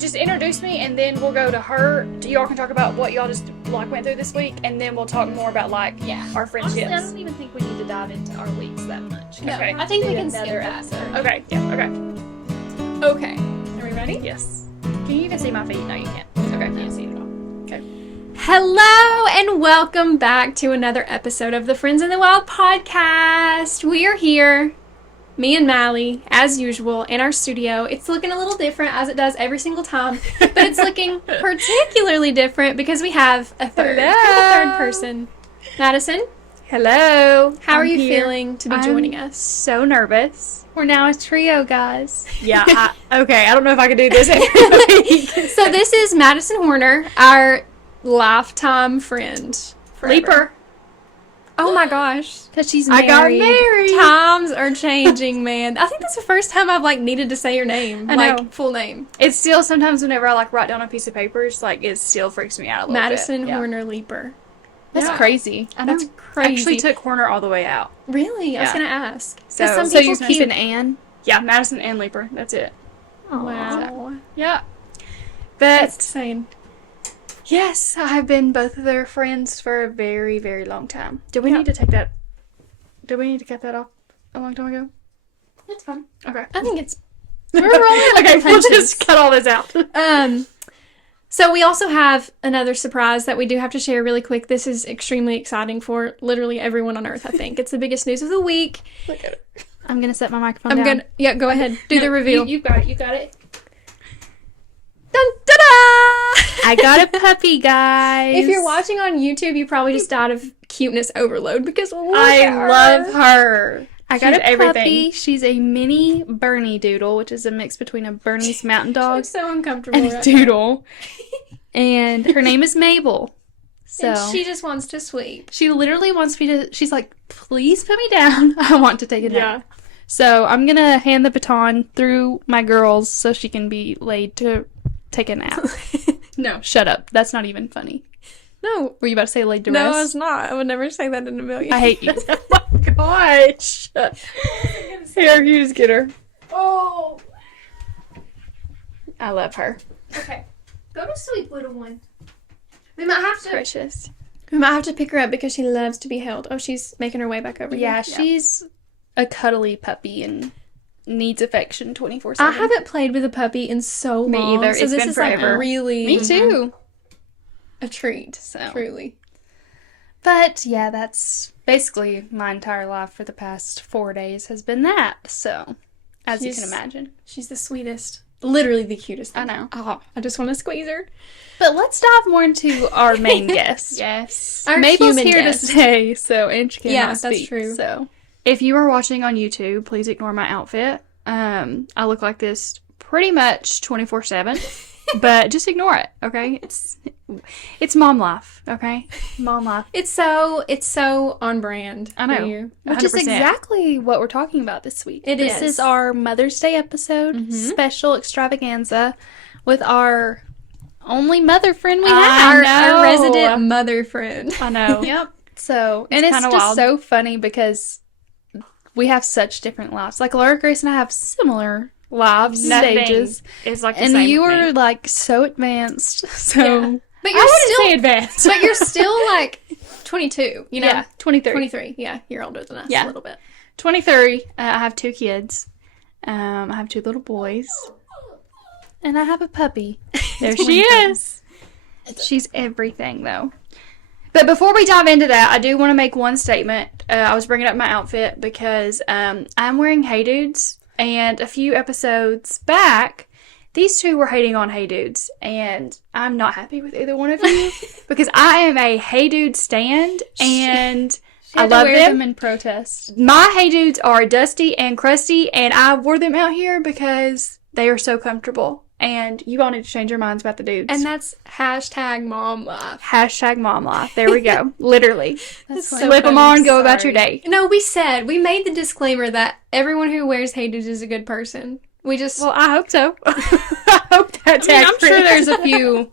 just introduce me, and then we'll go to her. Y'all can talk about what y'all just went through this week, and then we'll talk more about our friendships. Honestly, I don't even think we need to dive into our weeks that much. No, okay. I think we can skip another that. episode. Okay. Yeah. Okay. Okay. Are we ready? Yes. Can you even see my feet? No, you can't. Okay. You can't see it at all. Okay. Hello and welcome back to another episode of the Friends in the Wild podcast. We are here, me and Mally, as usual, in our studio. It's looking a little different as it does every single time, but it's looking particularly different because we have a third. Hello. We have a third person. Madison, Hello. how are you here. feeling to be I'm joining us? So nervous. We're now a trio, guys. Yeah. Okay. I don't know if I can do this every week. So this is Madison Horner, our lifetime friend. Forever. Leeper. Oh my gosh. Because she's I married. got married. Times are changing, man. I think that's the first time I've needed to say your name. I know. Full name. It's still sometimes whenever I write down on a piece of paper, it's it still freaks me out a little Madison bit. Yeah. Horner Leeper. That's Yeah. crazy. I know. That's crazy. Actually took Horner all the way out. Really? I was Yeah. gonna ask. So- 'Cause some So people you're keep. keeping Anne? Yeah, Madison and Leeper. That's it. Wow. Yeah. That's But insane. yes, I have been both of their friends for a very, very long time. Did we Yeah. need to take that? Did we need to cut that off a long time ago? That's fun. Okay. I think it's. We're rolling. Okay, we'll just cut all this out. So we also have another surprise that we do have to share really quick. This is extremely exciting for literally everyone on earth, I think. It's the biggest news of the week. Look at it. I'm going to set my microphone I'm down. gonna. Yeah, go ahead. Do the reveal. You've got it. You got it. Dun, da-da! I got a puppy, guys. If you're watching on YouTube, you probably just died of cuteness overload because look I at her. love her. I got She's a everything. puppy. She's a mini Bernie Doodle, which is a mix between a Bernese Mountain Dog I'm so uncomfortable. and a right Doodle. And her name is Mabel. So And she just wants to sleep. she literally wants me to, she's like, please put me down. I want to take a nap. So I'm going to hand the baton through my girls so she can be laid to take a nap. No, shut up. That's not even funny. No. Were you about to say laid to No, rest? it's not. I would never say that in a million. I hate you. Oh my gosh. Here, you just get her. Oh. I love her. Okay. Go to sleep, little one. We might have to. Precious. We might have to pick her up because she loves to be held. Oh, she's making her way back over Yeah, here. she's a cuddly puppy and needs affection 24/7. I haven't played with a puppy in so Me long. either. So It's this been is forever. really Me too. a treat. So. Truly. But yeah, that's basically my entire life for the past 4 days has been that. So, as you She's- can imagine. She's the sweetest. Literally the cutest. I know. Oh, I just want to squeeze her. But let's dive more into our main guest. Yes. Our Mabel's human here guest. to stay, so and she cannot Yeah, that's speak. true. So If you are watching on YouTube, please ignore my outfit. I look like this pretty much 24/7, but just ignore it, okay? It's mom life, okay? Mom life. It's so on brand. I know. For you. which is 100%. exactly what we're talking about this week. This is. is our Mother's Day episode, special extravaganza with our only mother friend we have. Our resident mother friend. I know. Yep. So, and it's kinda just wild. so funny because we have such different lives. Like Laura Grace and I have similar lives, Nothing stages, is like the and same you with are me. like so advanced. So, Yeah. But I you're wouldn't still say advanced. but you're still like 22, you know? yeah, 23. 23. Yeah, you're older than us Yeah. a little bit. 23. I have 2 kids. I have 2 little boys. And I have a puppy. There she is. She's everything, though. But before we dive into that, I do want to make one statement. I was bringing up my outfit because I'm wearing Hey Dudes, and a few episodes back, these two were hating on Hey Dudes, and I'm not happy with either one of you because I am a Hey Dude stand, and I love them. in protest. My Hey Dudes are dusty and crusty, and I wore them out here because they are so comfortable. And you all need to change your minds about the dudes. And that's hashtag mom life. Hashtag mom life. There we go. Literally. That's so Slip them funny. on, go about your Sorry. day. No, we made the disclaimer that everyone who wears Hey Dudes is a good person. We just Well, I hope so. I hope that's I mean, I'm accurate. sure there's a few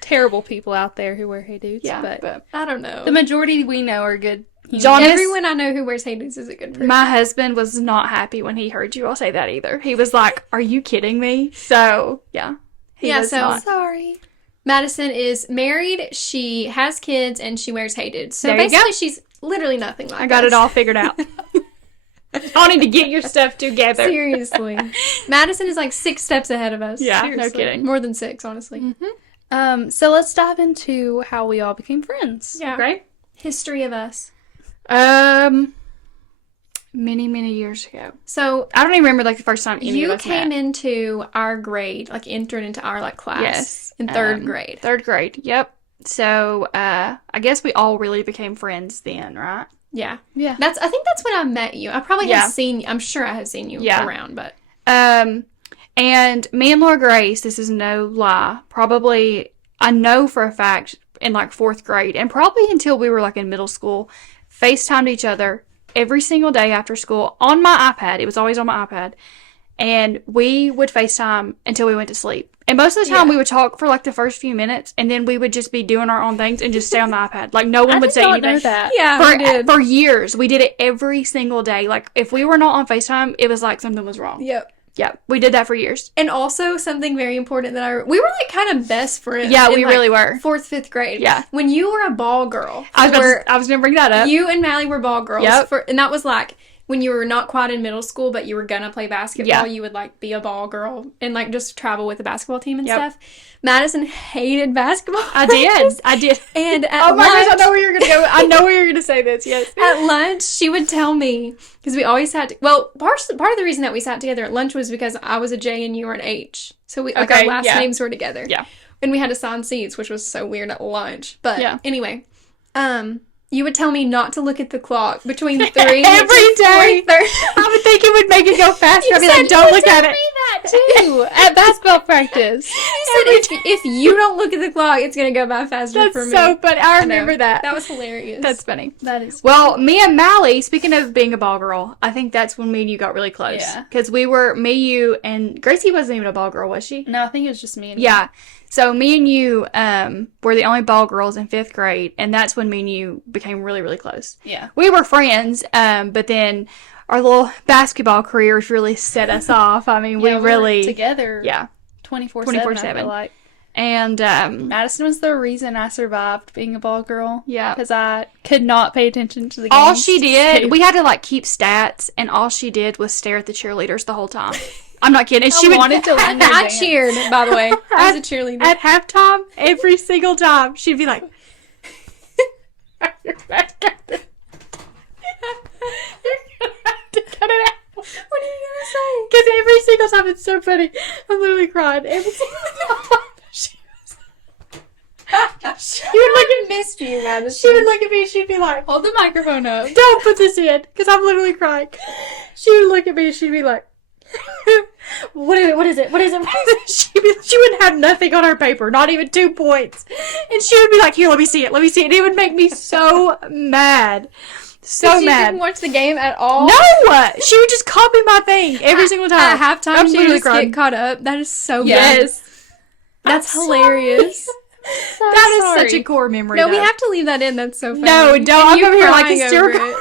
terrible people out there who wear Hey Dudes, Yeah, but I don't know. the majority we know are good humans. John- Everyone I know who wears Hey Dudes is a good person. My husband was not happy when he heard you all say that either. He was like, "Are you kidding me?" So, yeah. Sorry. Madison is married, she has kids, and she wears Hey Dudes. So There you basically go. she's literally nothing like I got us. it all figured out. Y'all need to get your stuff together. Seriously. Madison is like 6 steps ahead of us. Yeah, no Seriously. kidding. More than 6, honestly. So let's dive into how we all became friends. Yeah. Great. History of us. Many years ago. So I don't even remember like the first time any of you us came met. into our grade, like entered into our like class Yes. in 3rd grade. 3rd grade. Yep. So I guess we all really became friends then, right? Yeah. Yeah. I think that's when I met you. I probably Yeah. have seen, I'm sure I have seen you Yeah. around, but. And me and Laura Grace, this is no lie, probably, I know for a fact in like 4th grade and probably until we were like in middle school, FaceTimed each other every single day after school on my iPad. It was always on my iPad. And we would FaceTime until we went to sleep. And most of the time we would talk for like the first few minutes and then we would just be doing our own things and just stay on the iPad. Like no one would say anything. Know that. Yeah, we did. For years. We did it every single day. Like if we were not on FaceTime, it was like something was wrong. Yep. Yeah, we did that for years. And also something very important that we were like kind of best friends. Yeah, we in, like, really were. 4th, 5th grade. Yeah. When you were a ball girl. I was going to bring that up. You and Mally were ball girls. Yep. And that was like when you were not quite in middle school, but you were gonna play basketball. Yeah. You would like be a ball girl and like just travel with the basketball team and Yep. stuff. Madison hated basketball. I did. And at Oh my lunch, gosh, I know where you're going to go. I know where you're going to say this, yes. at lunch, she would tell me, because we always had to, well, part of the reason that we sat together at lunch was because I was a J and you were an H. So we, like, Okay, our last yeah. names were together. Yeah. And we had assign seats, which was so weird at lunch. But Yeah. anyway, you would tell me not to look at the clock between 3 Every and day. 3:30. I would think it would make it go faster. You I'd be said like, don't you look would at tell it. me that too. At basketball practice. You said if you don't look at the clock, it's gonna go by faster That's for me. so funny. I know. remember that. That was hilarious. That's funny. That is. Well, me and Mally, speaking of being a ball girl, I think that's when me and you got really close. Yeah. Because we were, me, you, and Gracie wasn't even a ball girl, was she? No, I think it was just me and you. Yeah. So me and you were the only ball girls in 5th grade, and that's when me and you became really, really close. Yeah. We were friends, but then our little basketball careers really set us off. I mean, we Yeah, really... were together. Yeah. 24/7. 24/7. I feel like. And, Madison was the reason I survived being a ball girl. Yeah. Because I could not pay attention to the games. all she did, we had to, like, keep stats, and all she did was stare at the cheerleaders the whole time. I'm not kidding. She wanted to learn their I dance. cheered, by the way. I was a cheerleader. At halftime, every single time, she'd be like... You're back at it. You're gonna have to cut it out. What are you gonna say? Because every single time, it's so funny. I'm literally crying. Every single time. She would look at me. Missed you, Madison. She would look at me and she'd be like, Hold the microphone up. don't put this in, because I'm literally crying. She would look at me and she'd be like, what is it? What is it? What is it? She wouldn't have nothing on her paper, not even 2 points. And she would be like, here, let me see it. Let me see it. And it would make me so mad. So She mad. didn't watch the game at all. No! She would just copy my thing every single time. At halftime, I'm she would literally just crying. get caught up. That is so bad. Yes. That's I'm hilarious. That is sorry. such a core memory. No, we though. have to leave that in. That's so funny. No, don't. I'm You over here like crying hysterical. over it.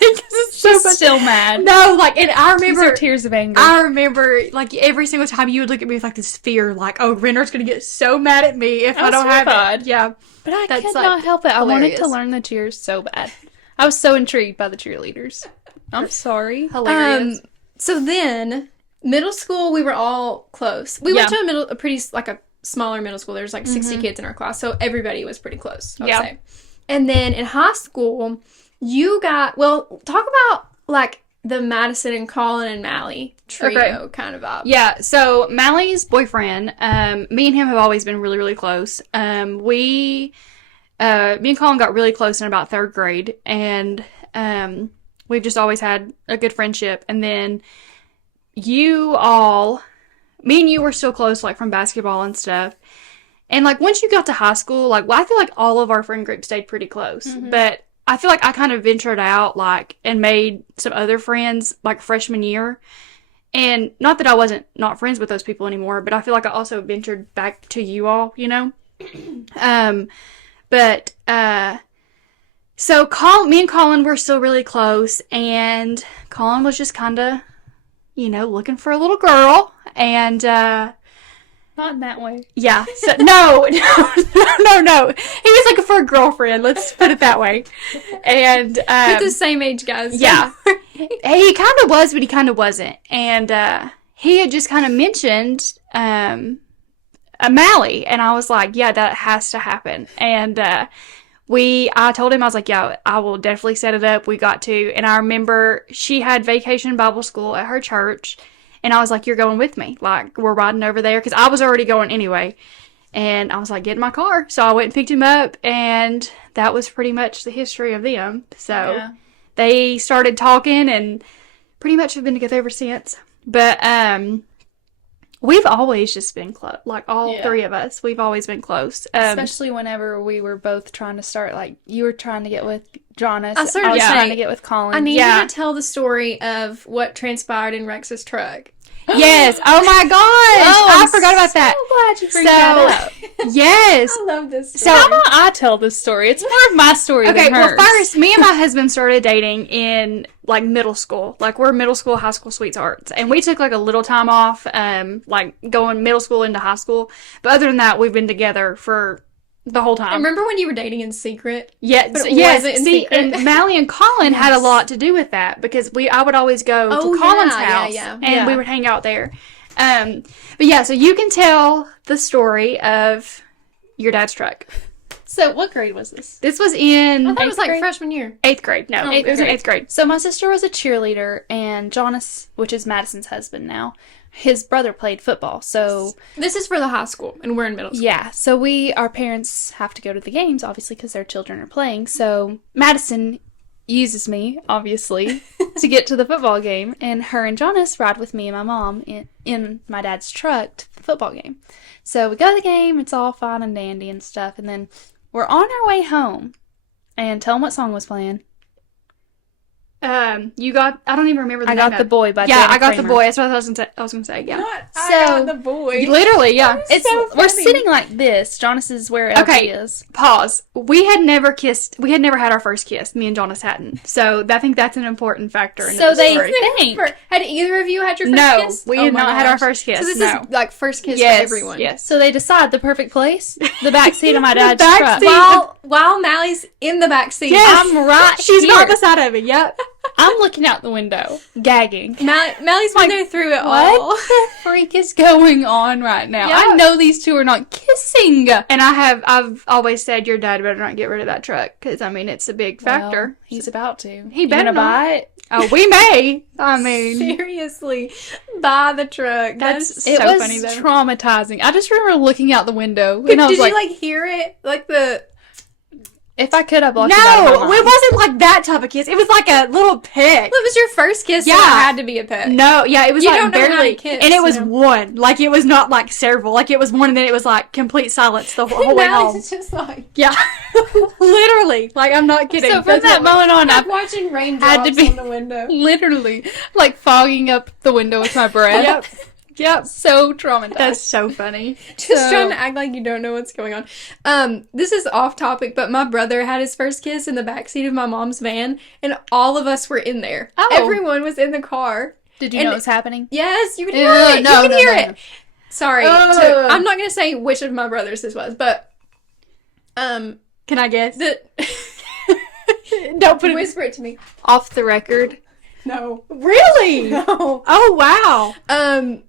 Because it's so She's funny. still mad. No, like, and I These remember, are tears of anger. I remember, like, every single time you would look at me with, like, this fear, like, oh, Renner's gonna get so mad at me if I was don't have terrified. it. Yeah. But I That's, could like, not help it. I wanted hilarious. to learn the cheers so bad. I was so intrigued by the cheerleaders. I'm sorry. Hilarious. So then, middle school, we were all close. We went to a pretty, like, a smaller middle school. There was, like, 60 kids in our class, so everybody was pretty close, I would say. And then in high school, you got, well, talk about, like, the Madison and Colin and Mally trio kind of vibe. Yeah, so Mally's boyfriend, me and him have always been really, really close. Me and Colin got really close in about 3rd grade, and we've just always had a good friendship. And then me and you were still close, like, from basketball and stuff. And, like, once you got to high school, like, well, I feel like all of our friend group stayed pretty close. Mm-hmm. But I feel like I kind of ventured out, like, and made some other friends, like, freshman year. And not that I wasn't not friends with those people anymore, but I feel like I also ventured back to you all, you know? So me and Colin were still really close, and Colin was just kind of, you know, looking for a little girl. And Not in that way. Yeah. So, no. He was looking for a girlfriend. Let's put it that way. And We're the same age, guys. Yeah. He kind of was, but he kind of wasn't. And he had just kind of mentioned Mally, and I was like, yeah, that has to happen. And I told him, I was like, yeah, I will definitely set it up. We got to. And I remember she had vacation Bible school at her church. And I was like, you're going with me. Like, we're riding over there. Because I was already going anyway. And I was like, get in my car. So I went and picked him up. And that was pretty much the history of them. So they started talking and pretty much have been together ever since. But we've always just been close. Like, all three of us. We've always been close. Especially whenever we were both trying to start, like, you were trying to get with Jonas. I was started trying to get with Colin. I need you to tell the story of what transpired in Rex's truck. Yes. Oh my gosh. I forgot about that. I'm glad you bring that up. Yes. I love this story. So how about I tell this story? It's more of my story than hers. Well, first, me and my husband started dating in, like, middle school. Like, we're middle school, high school sweethearts. And we took, like, a little time off, like, going middle school into high school. But other than that, we've been together for the whole time. I remember when you were dating in secret? Yes, but it wasn't in secret. And Mally and Colin had a lot to do with that because I would always go to Colin's house and we would hang out there. But yeah, so you can tell the story of your dad's truck. So what grade was this? This was in... I thought it was like grade? freshman year. 8th grade. No, it was in 8th grade. So my sister was a cheerleader, and Jonas, which is Madison's husband now, his brother played football. So this is for the high school, and we're in middle school. Yeah, so our parents have to go to the games, obviously, because their children are playing. So Madison uses me, obviously, to get to the football game, and her and Jonas ride with me and my mom in my dad's truck to the football game. So we go to the game, it's all fine and dandy and stuff, and then we're on our way home, and tell them what song was playing. You got... I don't even remember the name. I Got the Boy by Yeah, Dana I Got Kramer. the Boy. That's what I was going to say, yeah. I got the boy. Literally, yeah. We're sitting like this. Jonas is where LP is. Pause. We had never kissed. We had never had our first kiss. Me and Jonas hadn't. So I think that's an important factor in the story. think. Had either of you had your first kiss? No, we had not had our first kiss. So this no. is like first kiss for Yes, everyone. Yes. So they decide the perfect place, the back seat of my dad's back truck. seat. While Mally's in the back seat. Yes. I'm right She's here. not beside of me. Yep. I'm looking out the window, gagging. Mally's been there through it all. What the freak is going on right now? Yeah. I know these two are not kissing. And I've always said your dad better not get rid of that truck because I mean it's a big factor. Well, he's about to. He better gonna buy it. Oh, we may. I mean, Seriously, buy the truck. That's It so was funny though. traumatizing. I just remember looking out the window and I was Did you like hear it? Like the... if I could, I blocked it out of my No, mind. it wasn't like that type of kiss. It was like a little peck. Well, it was your first kiss, so Yeah. it had to be a peck. No, yeah, it was You like don't know how to barely, kiss, and it was you know? one. Like it was not like several. Like it was one, and then it was like complete silence the whole way home. Mally's just like... Yeah, literally. Like I'm not kidding. So from that moment on, I'm I watching raindrops be- on the window. literally like fogging up the window with my breath. Yep. So traumatized. That's so funny. Just trying to act like you don't know what's going on. This is off topic, but my brother had his first kiss in the backseat of my mom's van, and all of us were in there. Oh. Everyone was in the car. Did you know what was happening? Yes, you could hear Yeah, it. no, you could no, hear no, it. no. Sorry. I'm not going to say which of my brothers this was, but Can I guess? Don't put whisper it to me. Off the record. No. Really? No. Oh wow.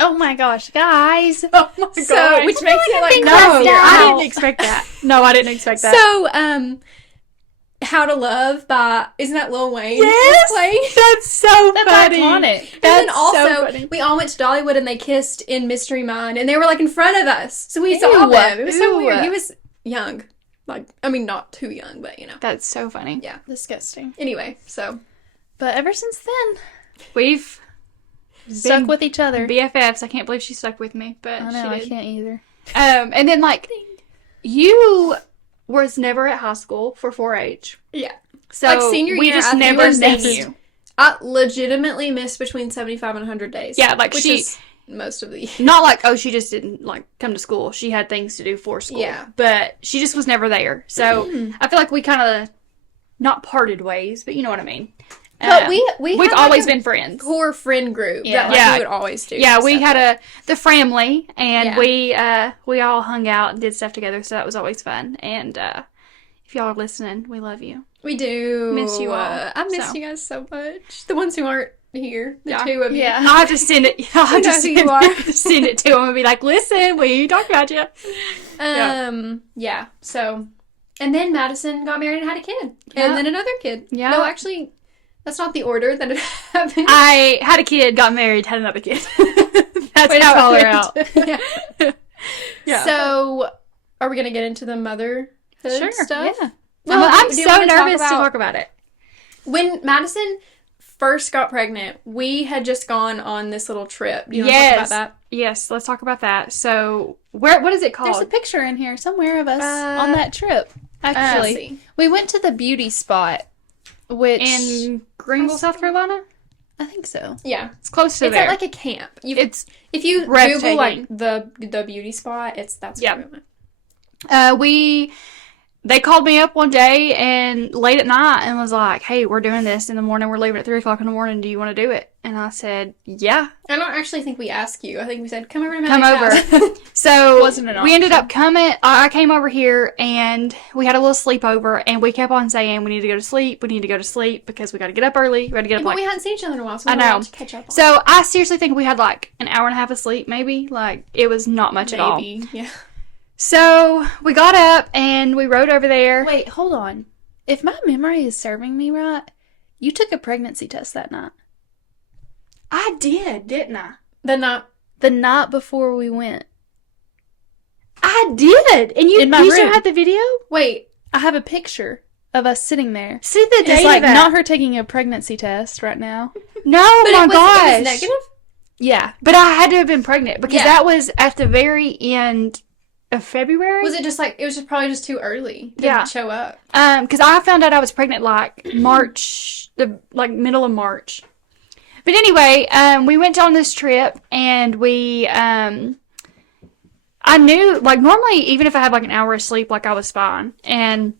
Oh my gosh, guys. Oh my gosh. So, which makes it like No, crazier. I didn't expect that. No, I didn't expect that. So, How to Love by, isn't that Lil Wayne? Yes, Playing? that's so That's funny. iconic. And then That's also, so funny. we all went to Dollywood and they kissed in Mystery Mine, and they were like in front of us. So we saw Ew. them. It was so Ew. weird. He was young. Like, I mean, not too young, but you know. That's so funny. Yeah. Disgusting. Anyway, so. But ever since then, We've stuck been with each other. BFFs. I can't believe she stuck with me, but I know, I she did. can't either. And then like you was never at high school for 4-H. Yeah. So Like, senior we year, just I think never we seen missed- you. I legitimately missed between 75 and 100 days. Yeah, like which she- is most of the year. Not like, oh, she just didn't like come to school. She had things to do for school. Yeah. But she just was never there. So I feel like we kind of not parted ways, but you know what I mean. But we've had, always been friends. Core friend group that we would always do. Yeah, we had the family, and we all hung out and did stuff together, so that was always fun. And if y'all are listening, we love you. We do. Miss you all. I miss you guys so much. The ones who aren't here, the two of you. Yeah. I'll have to send it. I'll have to send it to them and be like, listen, we talked about you. Yeah. So, and then Madison got married and had a kid. And then another kid. Yeah. No, actually, that's not the order that it happened. I had a kid, got married, had another kid. That's Way to how call it her went. out. Yeah. So, are we going to get into the motherhood stuff? Yeah. Well, I'm so nervous to talk about it. When Madison first got pregnant, we had just gone on this little trip. Do you want to talk about that? Yes, let's talk about that. So, what is it called? There's a picture in here somewhere of us on that trip. Actually, we went to the beauty spot, which in Greenville, South Carolina. I think so. Yeah, it's close to it's there. It's at like a camp. It's if you Google like the beauty spot, that's where we went. They called me up one day and late at night and was like, hey, we're doing this in the morning. We're leaving at 3 o'clock in the morning. Do you want to do it? And I said, yeah. I don't actually think we asked you. I think we said, come over to my house. So we ended up coming. I came over here and we had a little sleepover and we kept on saying, we need to go to sleep. We need to go to sleep because we got to get up early. We got to get up but we hadn't seen each other in a while, so we know. To catch up on. So I seriously think we had like an hour and a half of sleep, maybe. Like, it was not much at all. Yeah. So, we got up and we rode over there. Wait, hold on. If my memory is serving me right, you took a pregnancy test that night. I did, didn't I? The night before we went. I did! And you still had the video? Wait, I have a picture of us sitting there. See the day it's like of that. not her taking a pregnancy test right now. No, but my gosh. It was negative? Yeah. But I had to have been pregnant because that was at the very end of February. Was it just like, it was just probably just too early to show up? Because I found out I was pregnant like March, middle of March. But anyway, we went on this trip and we, I knew, like normally even if I had like an hour of sleep, like I was fine. And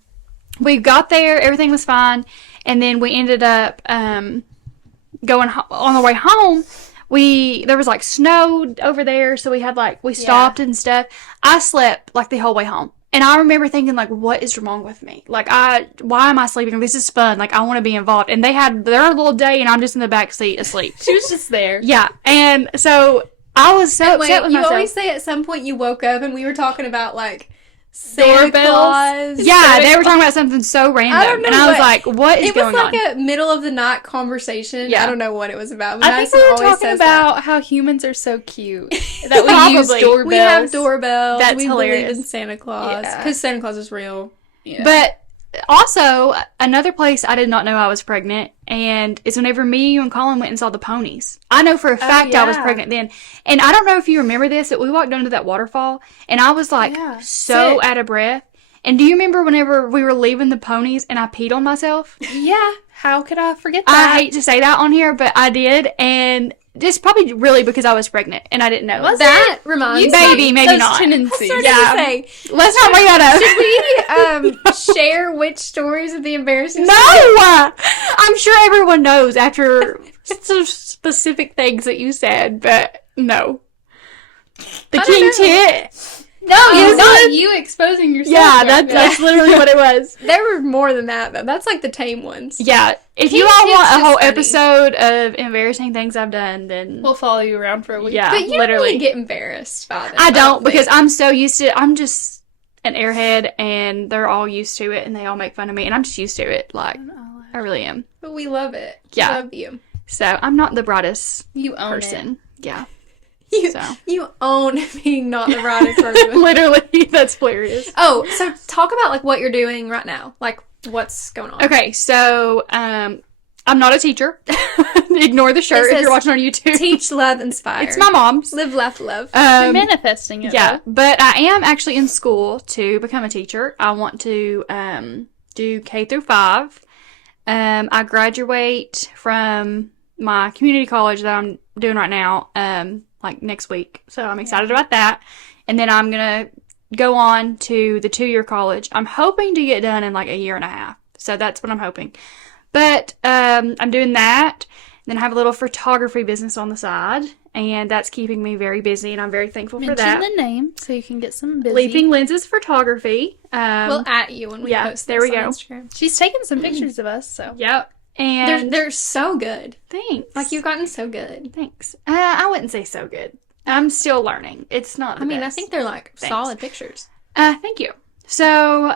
we got there, everything was fine. And then we ended up going on the way home. There was like snow over there, so we had we stopped and stuff. I slept like the whole way home. And I remember thinking like, what is wrong with me? Like why am I sleeping? This is fun. Like I want to be involved. And they had their little day and I'm just in the back seat asleep. She was just there. Yeah. And so I was so upset with myself. You always say at some point you woke up and we were talking about like Santa Claus. Yeah, they were talking about something so random. I don't know, and I was like, what is going on? It was like a middle of the night conversation. Yeah. I don't know what it was about. I think we were talking about how humans are so cute. That we use doorbells. We have doorbells. That's hilarious. Believe in Santa Claus. Because Santa Claus is real. Yeah. But also, another place I did not know I was pregnant, and it's whenever me, you, and Colin went and saw the ponies. I know for a fact I was pregnant then. And I don't know if you remember this, but we walked down to that waterfall, and I was so out of breath. And do you remember whenever we were leaving the ponies and I peed on myself? Yeah. How could I forget that? I hate to say that on here, but I did. And just probably really because I was pregnant and I didn't know. That reminds me. Maybe not. Tendencies. Let's not bring that up. Should we share which stories of the embarrassing No! I'm sure everyone knows after some specific things that you said, but no. The king tit. No, it's not you exposing yourself. Yeah, that's literally what it was. There were more than that, though. That's like the tame ones. Yeah. If you all want a whole episode of embarrassing things I've done, then we'll follow you around for a week. Yeah, but you don't really get embarrassed by them. I don't because I'm so used to it. I'm just an airhead, and they're all used to it, and they all make fun of me, and I'm just used to it. Like, I really am. But we love it. Yeah. We love you. So, I'm not the brightest person. Yeah. You own being not the brightest person. Literally, that's hilarious. Oh, so talk about like what you're doing right now. Like what's going on. Okay, so I'm not a teacher. Ignore the shirt if you're watching on YouTube. Teach, love, inspire. It's my mom's. Live, laugh, love. You're manifesting it. Yeah, but I am actually in school to become a teacher. I want to do K through 5. I graduate from my community college that I'm doing right now like next week. So I'm excited about that. And then I'm going to go on to the 2-year college. I'm hoping to get done in like a year and a half. So that's what I'm hoping. But I'm doing that. Then I have a little photography business on the side, and that's keeping me very busy, and I'm very thankful for that. Mention the name so you can get some busy. Leaping Lenses Photography. We'll at you when we post there we this go. on Instagram. She's taking some pictures of us, so. Yep. And They're so good. thanks. Like, you've gotten so good. Thanks. I wouldn't say so good. I'm still learning. It's not the I best. think they're, like, solid pictures. Thank you. So,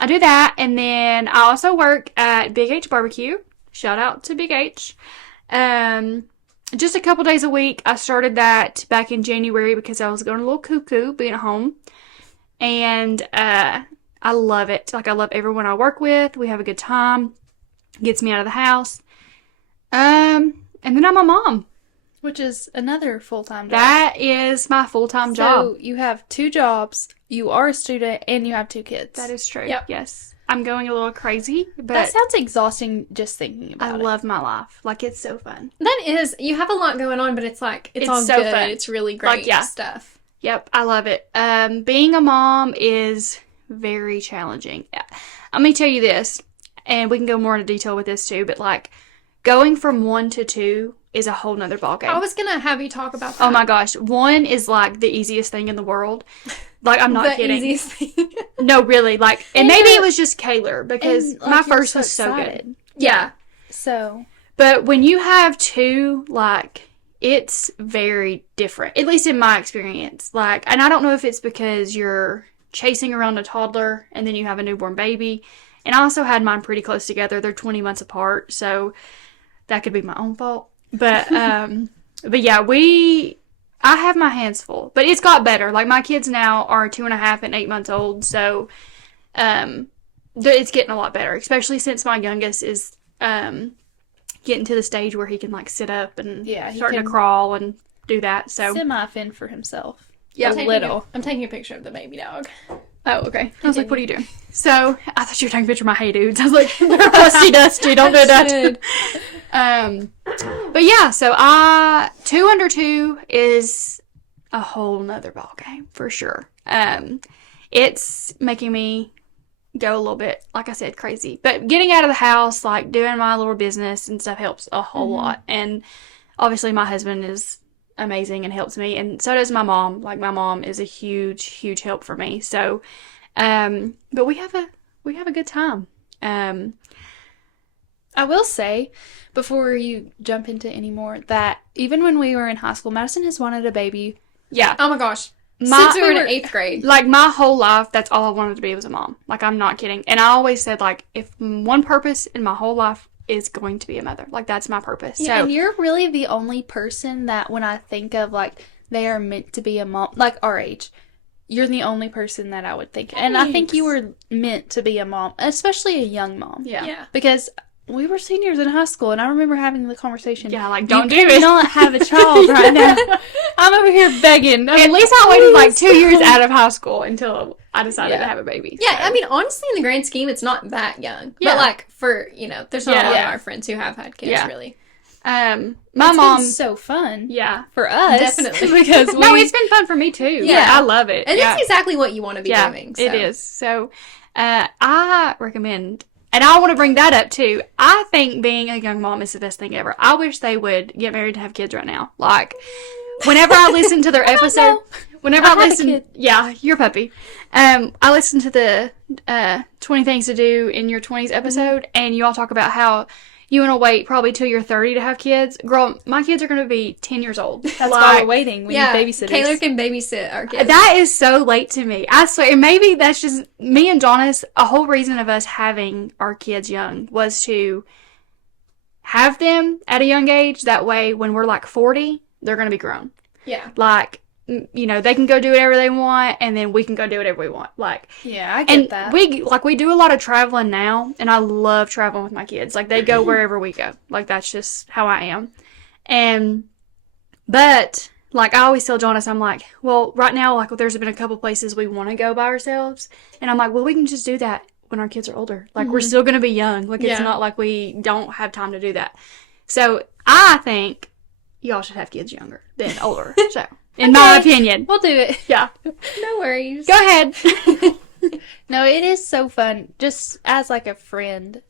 I do that, and then I also work at Big H Barbecue. Shout out to Big H. Just a couple days a week. I started that back in January because I was going a little cuckoo being at home. And I love it. Like, I love everyone I work with. We have a good time. Gets me out of the house. And then I'm a mom. Which is another full-time job. That is my full-time job. So you have 2 jobs, you are a student, and you have 2 kids. That is true. Yep. Yes. I'm going a little crazy, but That sounds exhausting just thinking about it. I love my life. Like, it's so fun. That is, you have a lot going on, but it's like, it's all so good. fun. It's really great stuff. Yep, I love it. Being a mom is very challenging. Let me tell you this, and we can go more into detail with this too, but like, going from 1 to 2 is a whole nother ballgame. I was going to have you talk about that. Oh my gosh. 1 is like the easiest thing in the world. Like, I'm not kidding. The easiest thing. No, really. Like, and maybe it was just Kaylor because And, like, my you're first so was so excited. good. Yeah. So, But when you have 2, like, it's very different. At least in my experience. Like, and I don't know if it's because you're chasing around a toddler and then you have a newborn baby. And I also had mine pretty close together. They're 20 months apart, so that could be my own fault. But but yeah, I have my hands full. But it's got better. Like, my kids now are 2.5 and 8 months old, so it's getting a lot better. Especially since my youngest is getting to the stage where he can like sit up and starting to crawl and do that. So semi-fend for himself. Yeah, I'm taking a picture of the baby dog. Oh, okay. I was like, what are you doing? So, I thought you were taking a picture of my hey dudes. I was like, they're rusty dusty. Don't do that. But yeah, so 2 under 2 is a whole nother ballgame for sure. It's making me go a little bit, like I said, crazy. But getting out of the house, like doing my little business and stuff helps a whole lot. And obviously my husband is amazing and helps me, and so does my mom. Like, my mom is a huge help for me. So but we have a good time. I will say, before you jump into any more, that even when we were in high school, Madison has wanted a baby. Yeah. Oh my gosh. Since we were in 8th grade. Like, my whole life, that's all I wanted to be was a mom. Like, I'm not kidding. And I always said, like, if one purpose in my whole life is going to be a mother. Like, that's my purpose. Yeah, so, and you're really the only person that when I think of, like, they are meant to be a mom, like our age, you're the only person that I would think. And I think you were meant to be a mom, especially a young mom. yeah. Because we were seniors in high school, and I remember having the conversation. Yeah, like, don't do You it. not have a child right now. I'm over here begging. At least I waited like 2 years out of high school until I decided to have a baby. Yeah, so. I mean, honestly, in the grand scheme, it's not that young. Yeah. But, like, for, there's not a lot Yeah. of our friends who have had kids, really. My It's mom. been so fun. Yeah. For us. Definitely. Because No, it's been fun for me too. Yeah. I love it. And yeah. that's exactly what you want to be doing. So. It is. So, I recommend, and I want to bring that up too. I think being a young mom is the best thing ever. I wish they would get married and have kids right now. Like, whenever I listen to their episode, whenever I listen, yeah, your puppy. I listen to the 20 Things to Do in Your 20s episode, and you all talk about how you want to wait probably till you're 30 to have kids. Girl, my kids are going to be 10 years old. That's why we're waiting. We need babysitters. Kaylor can babysit our kids. That is so late to me. I swear. And maybe that's just me and Jonas. A whole reason of us having our kids young was to have them at a young age. That way, when we're like 40, they're going to be grown. Yeah. Like, they can go do whatever they want, and then we can go do whatever we want. Like, yeah, I get that. We do a lot of traveling now, and I love traveling with my kids. Like, they go wherever we go. Like, that's just how I am. But, like, I always tell Jonas, I'm like, well, right now, like, there's been a couple places we want to go by ourselves, and I'm like, well, we can just do that when our kids are older. Like, we're still going to be young. Like, it's not like we don't have time to do that. So, I think y'all should have kids younger than older. So, in my opinion. We'll do it. Yeah. No worries. Go ahead. No, it is so fun. Just as like a friend,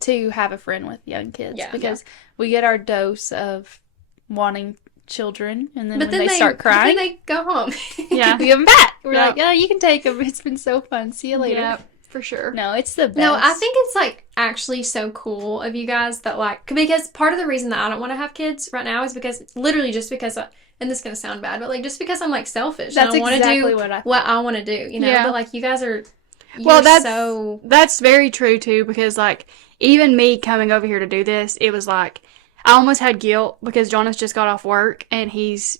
to have a friend with young kids Yeah. because we get our dose of wanting children, and then But when then they start crying, then they go home. yeah, we give them back. We're Yeah. like, oh, you can take them. It's been so fun. See you later. Yeah, for sure. No, it's the best. No, I think it's like actually so cool of you guys that like, because part of the reason that I don't want to have kids right now is because literally just because and this is gonna sound bad, but like just because I'm like selfish. That's and I want to exactly do what I want to do, you know. Yeah. But like you guys are, Well, so that's very true too, because like even me coming over here to do this, it was like I almost had guilt because Jonas just got off work and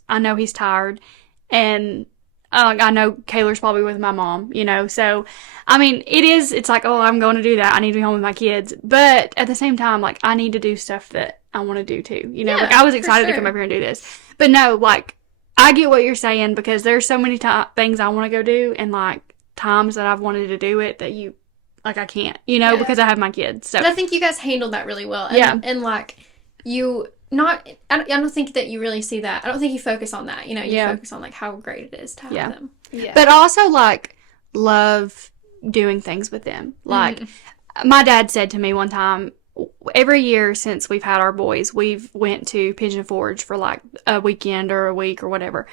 I know he's tired, and I know Kayla's probably with my mom, you know. So, I mean, it's like, oh, I'm going to do that. I need to be home with my kids, but at the same time, like I need to do stuff that I want to do too, you know. Yeah, like I was for excited to sure. come over here and do this, but no, like I get what you're saying because there's so many things I want to go do, and like times that I've wanted to do it that I can't, you know, Yeah. because I have my kids. So But I think you guys handled that really well. And, Yeah. and like I don't think that you really see that. I don't think you focus on that. You know, you Yeah. focus on like how great it is to have Yeah. them. yeah. but also like love doing things with them. Like my dad said to me one time, every year since we've had our boys, we've went to Pigeon Forge for like a weekend or a week or whatever.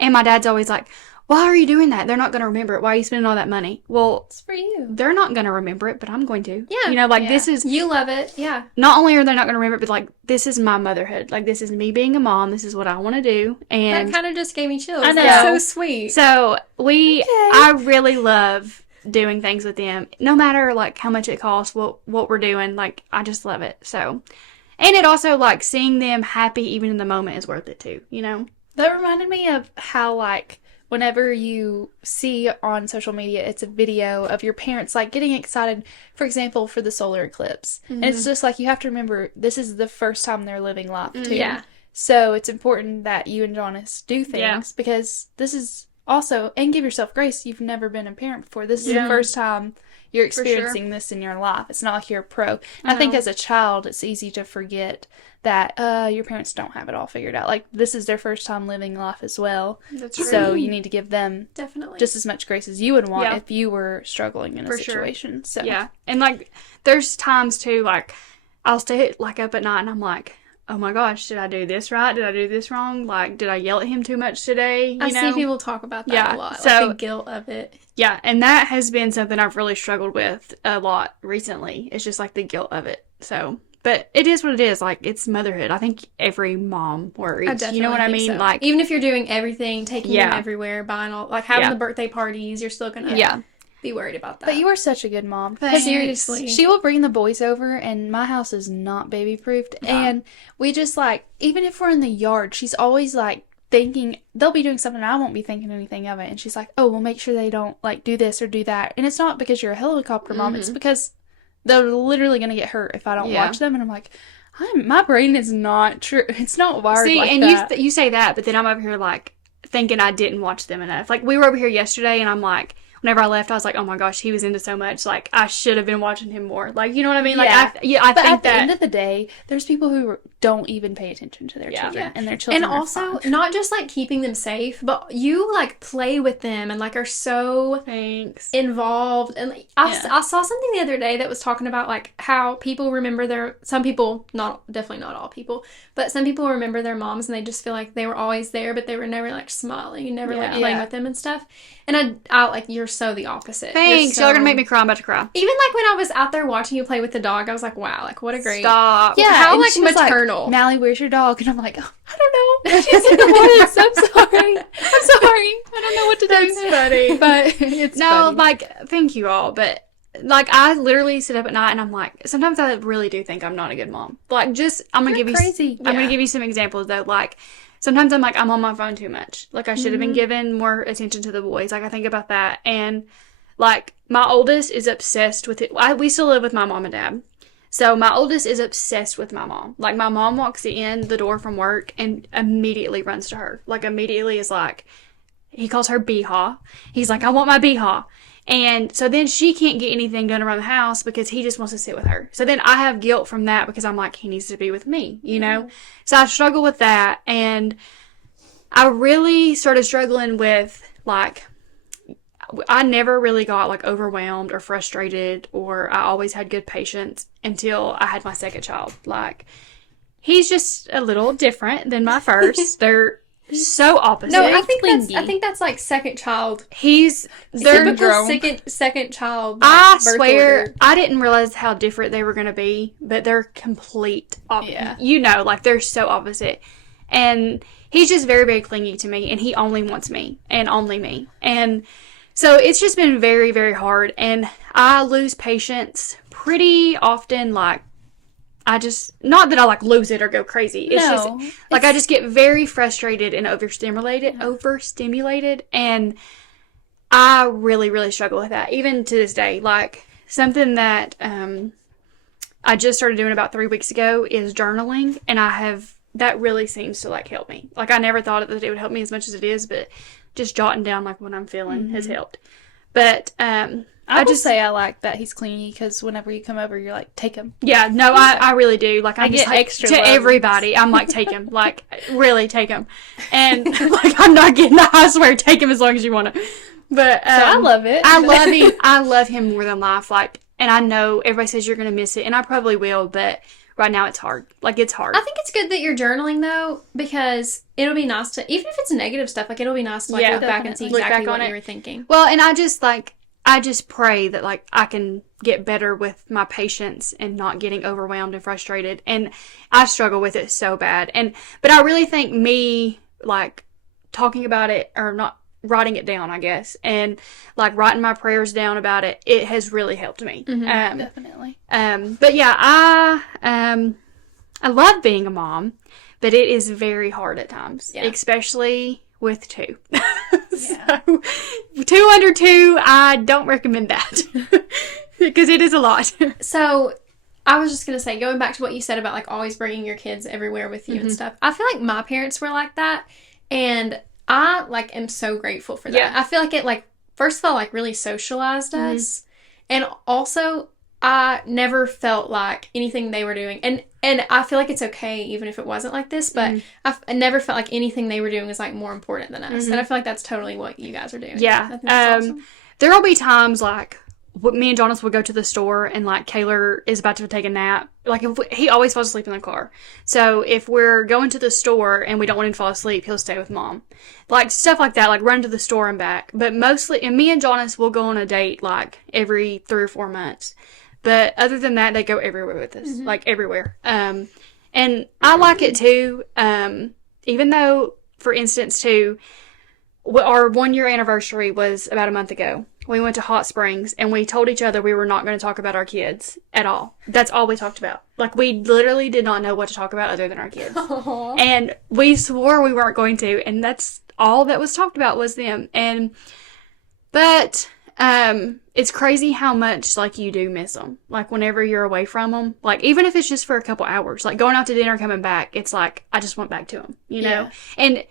And my dad's always like, why are you doing that? They're not going to remember it. Why are you spending all that money? Well, It's for you. they're not going to remember it, but I'm going to. Yeah. You know, like Yeah. this is, You love it. Yeah. not only are they not going to remember it, but like this is my motherhood. Like this is me being a mom. This is what I want to do. And That kind of just gave me chills. I know. That's so sweet. so I really love doing things with them, no matter like how much it costs, what we're doing. Like I just love it. So, and it also like seeing them happy even in the moment is worth it too, you know? That reminded me of how, like, whenever you see on social media, it's a video of your parents, like, getting excited, for example, for the solar eclipse. And it's just like, you have to remember, this is the first time they're living life, too. Yeah. So it's important that you and Jonas do things because this is also, and give yourself grace, you've never been a parent before. This is the first time you're experiencing this in your life. It's not like you're a pro. And I think as a child, it's easy to forget that your parents don't have it all figured out. Like, this is their first time living life as well. That's So you need to give them Definitely. just as much grace as you would want Yeah. if you were struggling in a For sure. situation. So Yeah. And like there's times too, like I'll stay like up at night and I'm like, oh my gosh, did I do this right? Did I do this wrong? Like, did I yell at him too much today? You I know? see people talk about that Yeah, a lot. so- like the guilt of it. Yeah, and that has been something I've really struggled with a lot recently. It's just like the guilt of it. So, but it is what it is. Like, it's motherhood. I think every mom worries. You know what I mean? So. Like, even if you're doing everything, taking Yeah. them everywhere, buying all, like having Yeah. the birthday parties, you're still gonna yeah. be worried about that. But you are such a good mom. Thanks. Seriously. She will bring the boys over, and my house is not baby proofed. And we just like, even if we're in the yard, she's always like thinking they'll be doing something, I won't be thinking anything of it. And she's like, oh, we'll make sure they don't like do this or do that. And it's not because you're a helicopter mom, it's because they're literally going to get hurt if I don't Yeah. watch them. And I'm like, my brain is not true. It's not wired See, like and that. you say that, but then I'm over here like thinking I didn't watch them enough. Like, we were over here yesterday, and I'm like, whenever I left, I was like, oh my gosh, he was into so much. Like, I should have been watching him more. Like, you know what I mean? Like, I But think at the that. end of the day, there's people who don't even pay attention to their Yeah. children, Yeah. and their children and are also fine. not just like keeping them safe, but you like play with them and like are so Thanks. involved. And like, I saw something the other day that was talking about like how people remember some people, definitely not all people, but some people remember their moms and they just feel like they were always there, but they were never like smiling and never like playing Yeah. with them and stuff. And I like, you're so the opposite. Thanks. Y'all are going to make me cry. I'm about to cry. Even like when I was out there watching you play with the dog, I was like, wow, like what a great. Stop. Yeah, How, and like, she was maternal. Mally, where's your dog? And I'm like, oh, I don't know. She's in the woods. I'm sorry. I'm sorry. I don't know what to do. That's funny. But it's No, funny. like, thank you all, but like, I literally sit up at night and I'm like, sometimes I really do think I'm not a good mom. Like, just, I'm gonna You're give crazy. I'm gonna Yeah. give you some examples though. Like, sometimes I'm like, I'm on my phone too much. Like, I should have been given more attention to the boys. Like, I think about that, and like, my oldest is obsessed with it. We still live with my mom and dad. So my oldest is obsessed with my mom. Like, my mom walks in the door from work and immediately runs to her. Like, immediately is like, he calls her Beehaw. He's like, I want my Beehaw. And so then she can't get anything done around the house because he just wants to sit with her. So then I have guilt from that because I'm like, he needs to be with me, you know? So I struggle with that. And I really started struggling with, like, I never really got like overwhelmed or frustrated, or I always had good patience until I had my second child. Like, he's just a little different than my first. They're so opposite. No, I think that's like second child. He's typical second child. I swear, order. I didn't realize how different they were going to be, but they're complete opposite. Yeah. You know, like they're so opposite. And he's just very, very clingy to me, and he only wants me and only me. And so it's just been very, very hard, and I lose patience pretty often. Like, not that I like lose it or go crazy. It's just like I just get very frustrated and overstimulated, and I really, really struggle with that. Even to this day, like something that I just started doing about 3 weeks ago is journaling, and that really seems to like help me. Like, I never thought that it would help me as much as it is, but just jotting down like what I'm feeling has helped. But I just say I like that he's clingy, because whenever you come over, you're like, take him. Yeah, no, I really do. Like, I get like, extra to everybody. I'm like, take him. Like, really, take him. And like, I'm not getting. I swear, take him as long as you want to. But so I love it. I love him. I love him more than life. Like, and I know everybody says you're gonna miss it, and I probably will. But right now, it's hard. Like, it's hard. I think it's good that you're journaling though, because it'll be nice to, even if it's negative stuff, like it'll be nice to like look back and see exactly what you were thinking. Well, and I just pray that like I can get better with my patience and not getting overwhelmed and frustrated. And I struggle with it so bad. But I really think me like talking about it, or not writing it down, I guess, and like writing my prayers down about it, it has really helped me. Definitely. But yeah, I love being a mom, but it is very hard at times, especially with two. So 2 under 2, I don't recommend that because it is a lot. So I was just going to say, going back to what you said about like always bringing your kids everywhere with you and stuff, I feel like my parents were like that, and I like am so grateful for that. Yeah. I feel like it like, first of all, like really socialized us, and also I never felt like anything they were doing, and I feel like it's okay even if it wasn't like this, but I never felt like anything they were doing was like more important than us, and I feel like that's totally what you guys are doing. Yeah. I think that's awesome. There'll be times like me and Jonas will go to the store, and like Kaylor is about to take a nap. Like, he always falls asleep in the car. So if we're going to the store and we don't want him to fall asleep, he'll stay with mom. Like, stuff like that, like run to the store and back. But mostly, and me and Jonas will go on a date like every 3 or 4 months. But other than that, they go everywhere with us, like everywhere. And I like it too. Even though, for instance, too, our 1-year anniversary was about a month ago. We went to Hot Springs, and we told each other we were not going to talk about our kids at all. That's all we talked about. Like, we literally did not know what to talk about other than our kids. Aww. And we swore we weren't going to, and that's all that was talked about was them. But it's crazy how much, like, you do miss them. Like, whenever you're away from them. Like, even if it's just for a couple hours. Like, going out to dinner, coming back, it's like, I just went back to them, you know? Yeah.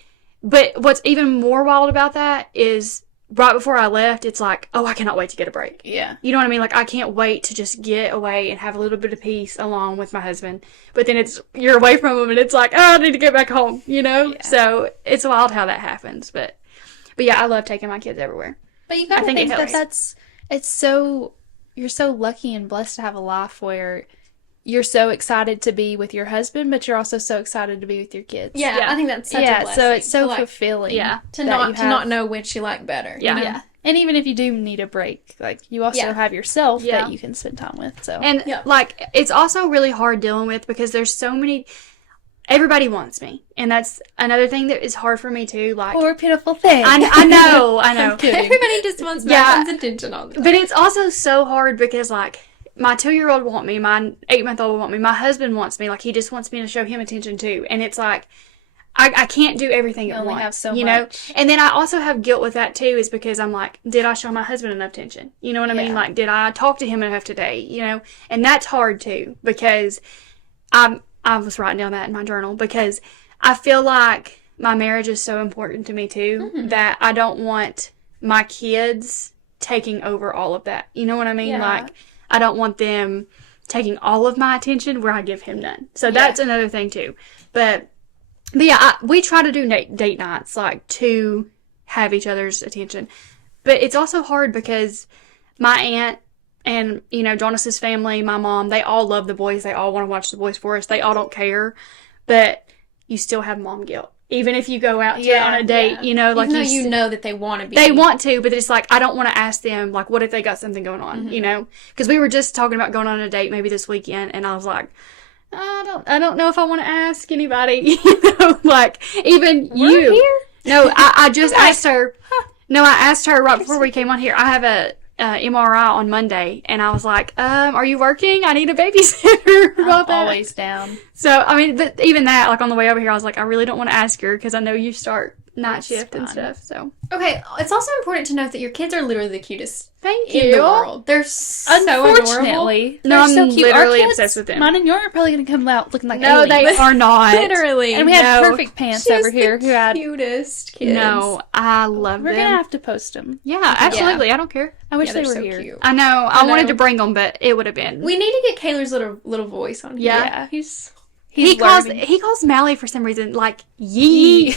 But what's even more wild about that is right before I left, it's like, oh, I cannot wait to get a break. Yeah. You know what I mean? Like, I can't wait to just get away and have a little bit of peace along with my husband. But then you're away from him, and it's like, oh, I need to get back home, you know? Yeah. So it's wild how that happens. But yeah, I love taking my kids everywhere. But you gotta think that you're so lucky and blessed to have a life where you're so excited to be with your husband, but you're also so excited to be with your kids. Yeah, I think that's such a blessing. So it's so fulfilling. Yeah, to not know which you like better. Yeah. You know? And even if you do need a break, like, you also have yourself that you can spend time with. So and like, it's also really hard dealing with because there's so many. Everybody wants me, and that's another thing that is hard for me too. Like, poor pitiful thing. I know. Everybody just wants Madison's attention all the time. But it's also so hard because, like, my 2-year-old want me, my 8-month-old want me, my husband wants me. Like, he just wants me to show him attention too, and it's like, I can't do everything at once. You only have so much. Know? And then I also have guilt with that too, is because I'm like, did I show my husband enough attention? You know what I mean? Like, did I talk to him enough today? You know, and that's hard too because I was writing down that in my journal because I feel like my marriage is so important to me too that I don't want my kids taking over all of that. You know what I mean? Yeah. Like, I don't want them taking all of my attention where I give him none. So that's another thing too. But yeah, we try to do date nights, like, to have each other's attention. But it's also hard because my aunt and, Jonas's family, my mom, they all love the boys. They all want to watch the boys for us. They all don't care. But you still have mom guilt. Even if you go out on a date, Even though you know that they want to be. They want to, but it's like, I don't want to ask them, like, what if they got something going on, Because we were just talking about going on a date maybe this weekend, and I was like, I don't know if I want to ask anybody, like, even you. Here? No, I just asked her. No, I asked her right before we came on here. I have a MRI on Monday, and I was like, are you working? I need a babysitter. I'm always down. So, I mean, even that, like, on the way over here, I was like, I really don't want to ask her, because I know you start night shift and stuff, so. Okay, it's also important to note that your kids are literally the cutest Thank in the world. They're so adorable. Unfortunately. No, I'm so cute. literally Our kids, obsessed with them. Mine and yours are probably going to come out looking like No, aliens. they are not. Literally. And we had perfect pants over here who had... cutest kids. No, I love We're them. going to have to post them. Yeah, absolutely. I don't care. I wish they they're were so here. cute. I know. I wanted know. to bring them, but it would have been. We need to get Kayla's little voice on here. Yeah. He's He calls Mally for some reason like yee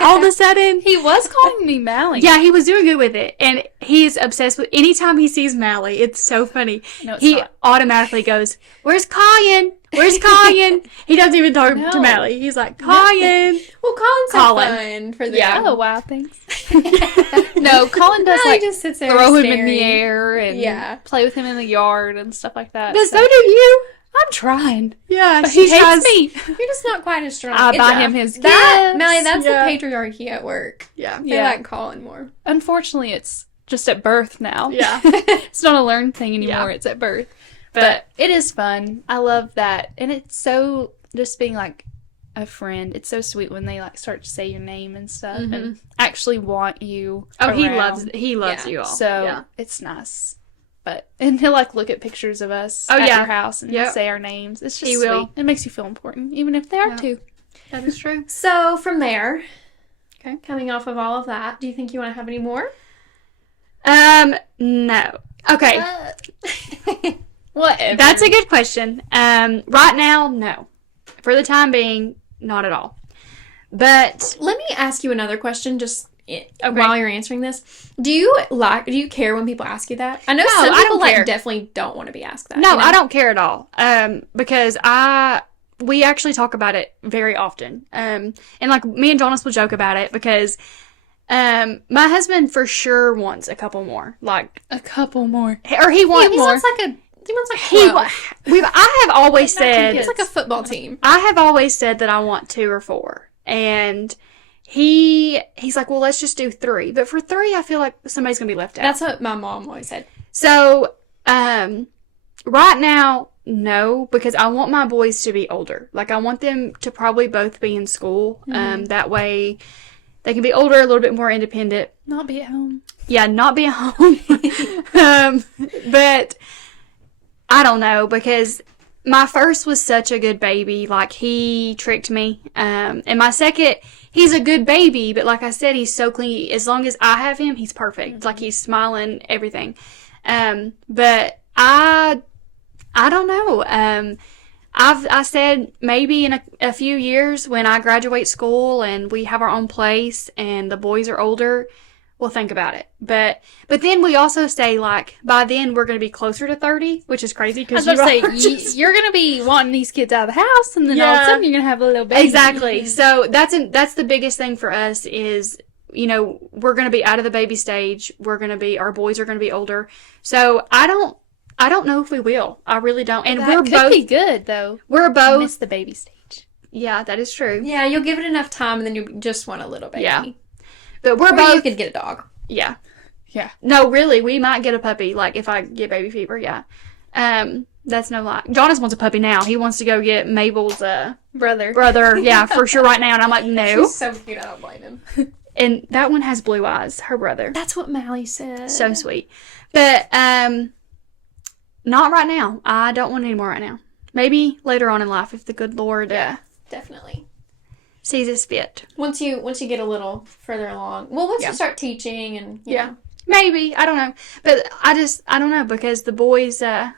all of a sudden. He was calling me Mally. Yeah, he was doing good with it, and he's obsessed with. Anytime he sees Mally, it's so funny. No, it's he not. automatically goes, "Where's Colin? Where's Colin?" He doesn't even talk to Mally. He's like, "Colin." Well, Colin's Colin. fun for them. Yeah. Oh, wow, thanks. No, Colin does, Mally like, just sits there throw him in staring. the air and play with him in the yard and stuff like that. But so do you. I'm trying. Yeah, But he hates me. You're just not quite as strong. I buy him his that, gifts. Melly, that's Yeah. the patriarchy at work. Yeah. They Yeah. like Colin more. Unfortunately, it's just at birth now. Yeah. It's not a learned thing anymore. Yeah. It's at birth. But it is fun. I love that. And it's so, just being like a friend, it's so sweet when they like start to say your name and stuff and actually want you Oh, he around. loves you all. So it's nice. And he'll like look at pictures of us Oh, at yeah. your house and Yep. say our names. It's just He sweet. will. It makes you feel important, even if they are Yeah. too. That is true. So from there, Okay. coming off of all of that, do you think you want to have any more? No. Okay. Whatever. That's a good question. Right now, no. For the time being, not at all. But Let me ask you another question just while you're answering this. Do you care when people ask you that? I know some I people don't care. definitely don't want to be asked that. no, you know? I don't care at all. Because we actually talk about it very often. And like me and Jonas will joke about it because my husband for sure wants a couple more. Like, a couple more. or he wants He more. wants like 12. I have always said It's like a football team. I have always said that I want 2 or 4. And he's like, well, let's just do 3. But for 3, I feel like somebody's going to be left out. That's what my mom always said. So, right now, no, because I want my boys to be older. Like, I want them to probably both be in school. That way they can be older, a little bit more independent. Not be at home. Yeah, not be at home. But I don't know, because my first was such a good baby. Like, he tricked me. And my second, he's a good baby, but like I said, he's so clingy. As long as I have him, he's perfect. Like, he's smiling, everything. But I don't know. I said maybe in a few years when I graduate school and we have our own place and the boys are older, we'll think about it. But then we also say, like, by then we're going to be closer to 30, which is crazy I because was about to say, you're going to be wanting these kids out of the house, and then all of a Yeah. sudden you're going to have a little baby. Exactly. So that's the biggest thing for us is, we're going to be out of the baby stage. Our boys are going to be older. So I don't know if we will. I really don't. And That we're could both, be good, though. we're both, Miss the baby stage. yeah, that is true. Yeah, you'll give it enough time and then you just want a little baby. Yeah. But we're Or both, you could get a dog. yeah. Yeah. No, really, we might get a puppy, like, if I get baby fever, yeah. That's no lie. Jonas wants a puppy now. He wants to go get Mabel's, Brother. yeah, for sure right now. And I'm like, no. He's so cute, I don't blame him. And that one has blue eyes, her brother. That's what Mally said. So sweet. But, not right now. I don't want any more right now. Maybe later on in life if the good Lord, Definitely. sees us fit. Once you get a little further along. Well, once Yeah. you start teaching and you Yeah. know. Maybe. I don't know. But I don't know, because the boys, I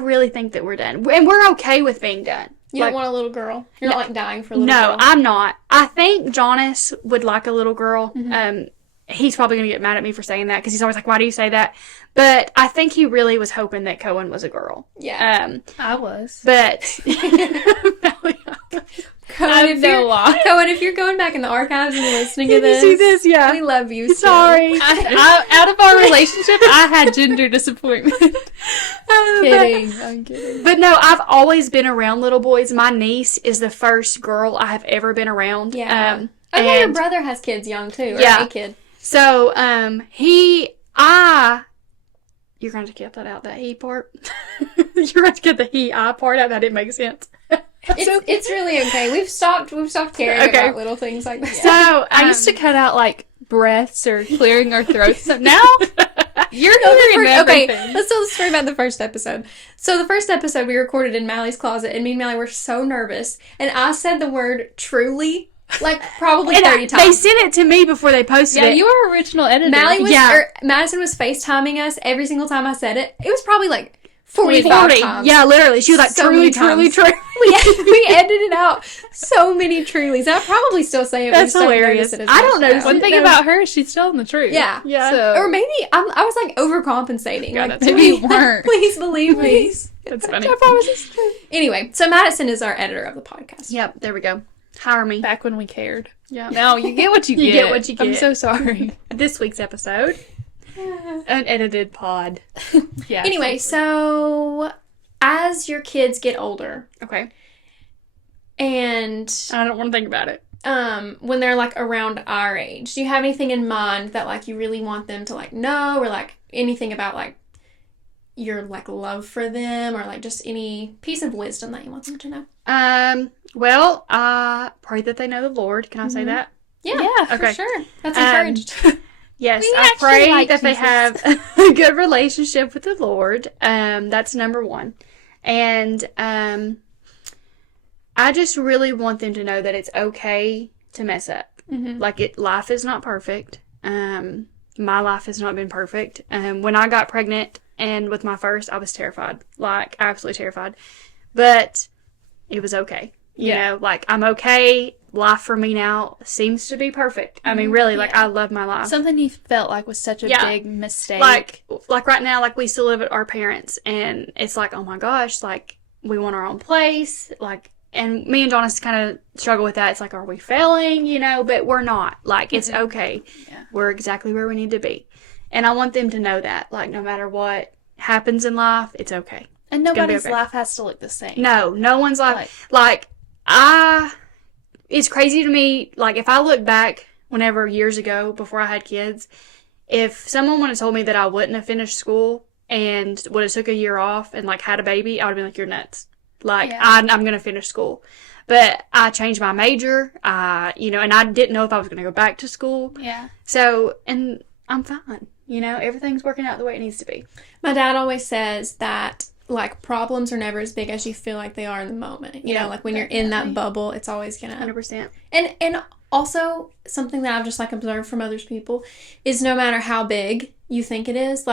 really think that we're done. And we're okay with being done. You don't want a little girl? You're not, like, dying for a little No, girl? I'm not. I think Jonas would like a little girl. He's probably going to get mad at me for saying that because he's always like, why do you say that? But I think he really was hoping that Cohen was a girl. Yeah. I was. But... Cohen, if you're going back in the archives and listening to this, you see this? Yeah. we love you. Sorry. Out of our relationship, I had gender disappointment. I'm kidding. But no, I've always been around little boys. My niece is the first girl I have ever been around. Yeah. Okay, your brother has kids young too, or yeah. a kid. So, you're going to get that out, that he part. You're going to get the I part out. That didn't make sense. It's really okay. We've stopped caring about little things like that. So, I used to cut out, like, breaths or clearing our throats. So now, you're hearing everything. Okay, let's tell the story about the first episode. So the first episode we recorded in Mally's closet, and me and Mally were so nervous, and I said the word truly like probably 30 times. They sent it to me before they posted it. Yeah, you were original editor. Madison was FaceTiming us every single time I said it. It was probably like 45 times. Yeah, literally. She was like, truly. We edited out so many trulies. I probably still say it. That's hilarious. I don't know. One thing about her is she's telling the truth. Yeah. So. Or maybe I was like overcompensating. God, like, maybe you weren't. Please believe me. That's funny. I promise it's true. Anyway, so Madison is our editor of the podcast. Yep, there we go. Hire me. Back when we cared. Yeah. No, you get what you get. You get what you get. I'm so sorry. This week's episode. Unedited pod. Yeah. Anyway, so as your kids get older, okay, and I don't want to think about it. When they're like around our age, do you have anything in mind that like you really want them to like know, or like anything about like your like love for them, or like just any piece of wisdom that you want them to know? Well, I pray that they know the Lord. Can I say that? Yeah, okay. for sure. That's encouraged. Yes, We I actually pray like that they Jesus. have a good relationship with the Lord. That's number one. And I just really want them to know that it's okay to mess up. Mm-hmm. Like, life is not perfect. My life has not been perfect. When I got pregnant and with my first, I was terrified. Like, absolutely terrified. But it was okay. You know, like, I'm okay. Life for me now seems to be perfect. I mean, really, like, I love my life. Something you felt like was such a big mistake. Like right now, like, we still live at our parents', and it's like, oh my gosh, like, we want our own place. Like, and me and Jonas kind of struggle with that. It's like, are we failing? You know, but we're not. Like, it's okay. Yeah. We're exactly where we need to be. And I want them to know that, like, no matter what happens in life, it's okay. And nobody's life has to look the same. No one's life. It's crazy to me, like, if I look back whenever years ago, before I had kids, if someone would have told me that I wouldn't have finished school and would have took a year off and, like, had a baby, I would have been like, you're nuts. Like, I'm going to finish school. But I changed my major, you know, and I didn't know if I was going to go back to school. Yeah. So, and I'm fine. You know, everything's working out the way it needs to be. My dad always says that, like, problems are never as big as you feel like they are in the moment. You know, like, when you're in that bubble, it's always gonna... 100%. And also, something that I've just, like, observed from other people is no matter how big you think it is,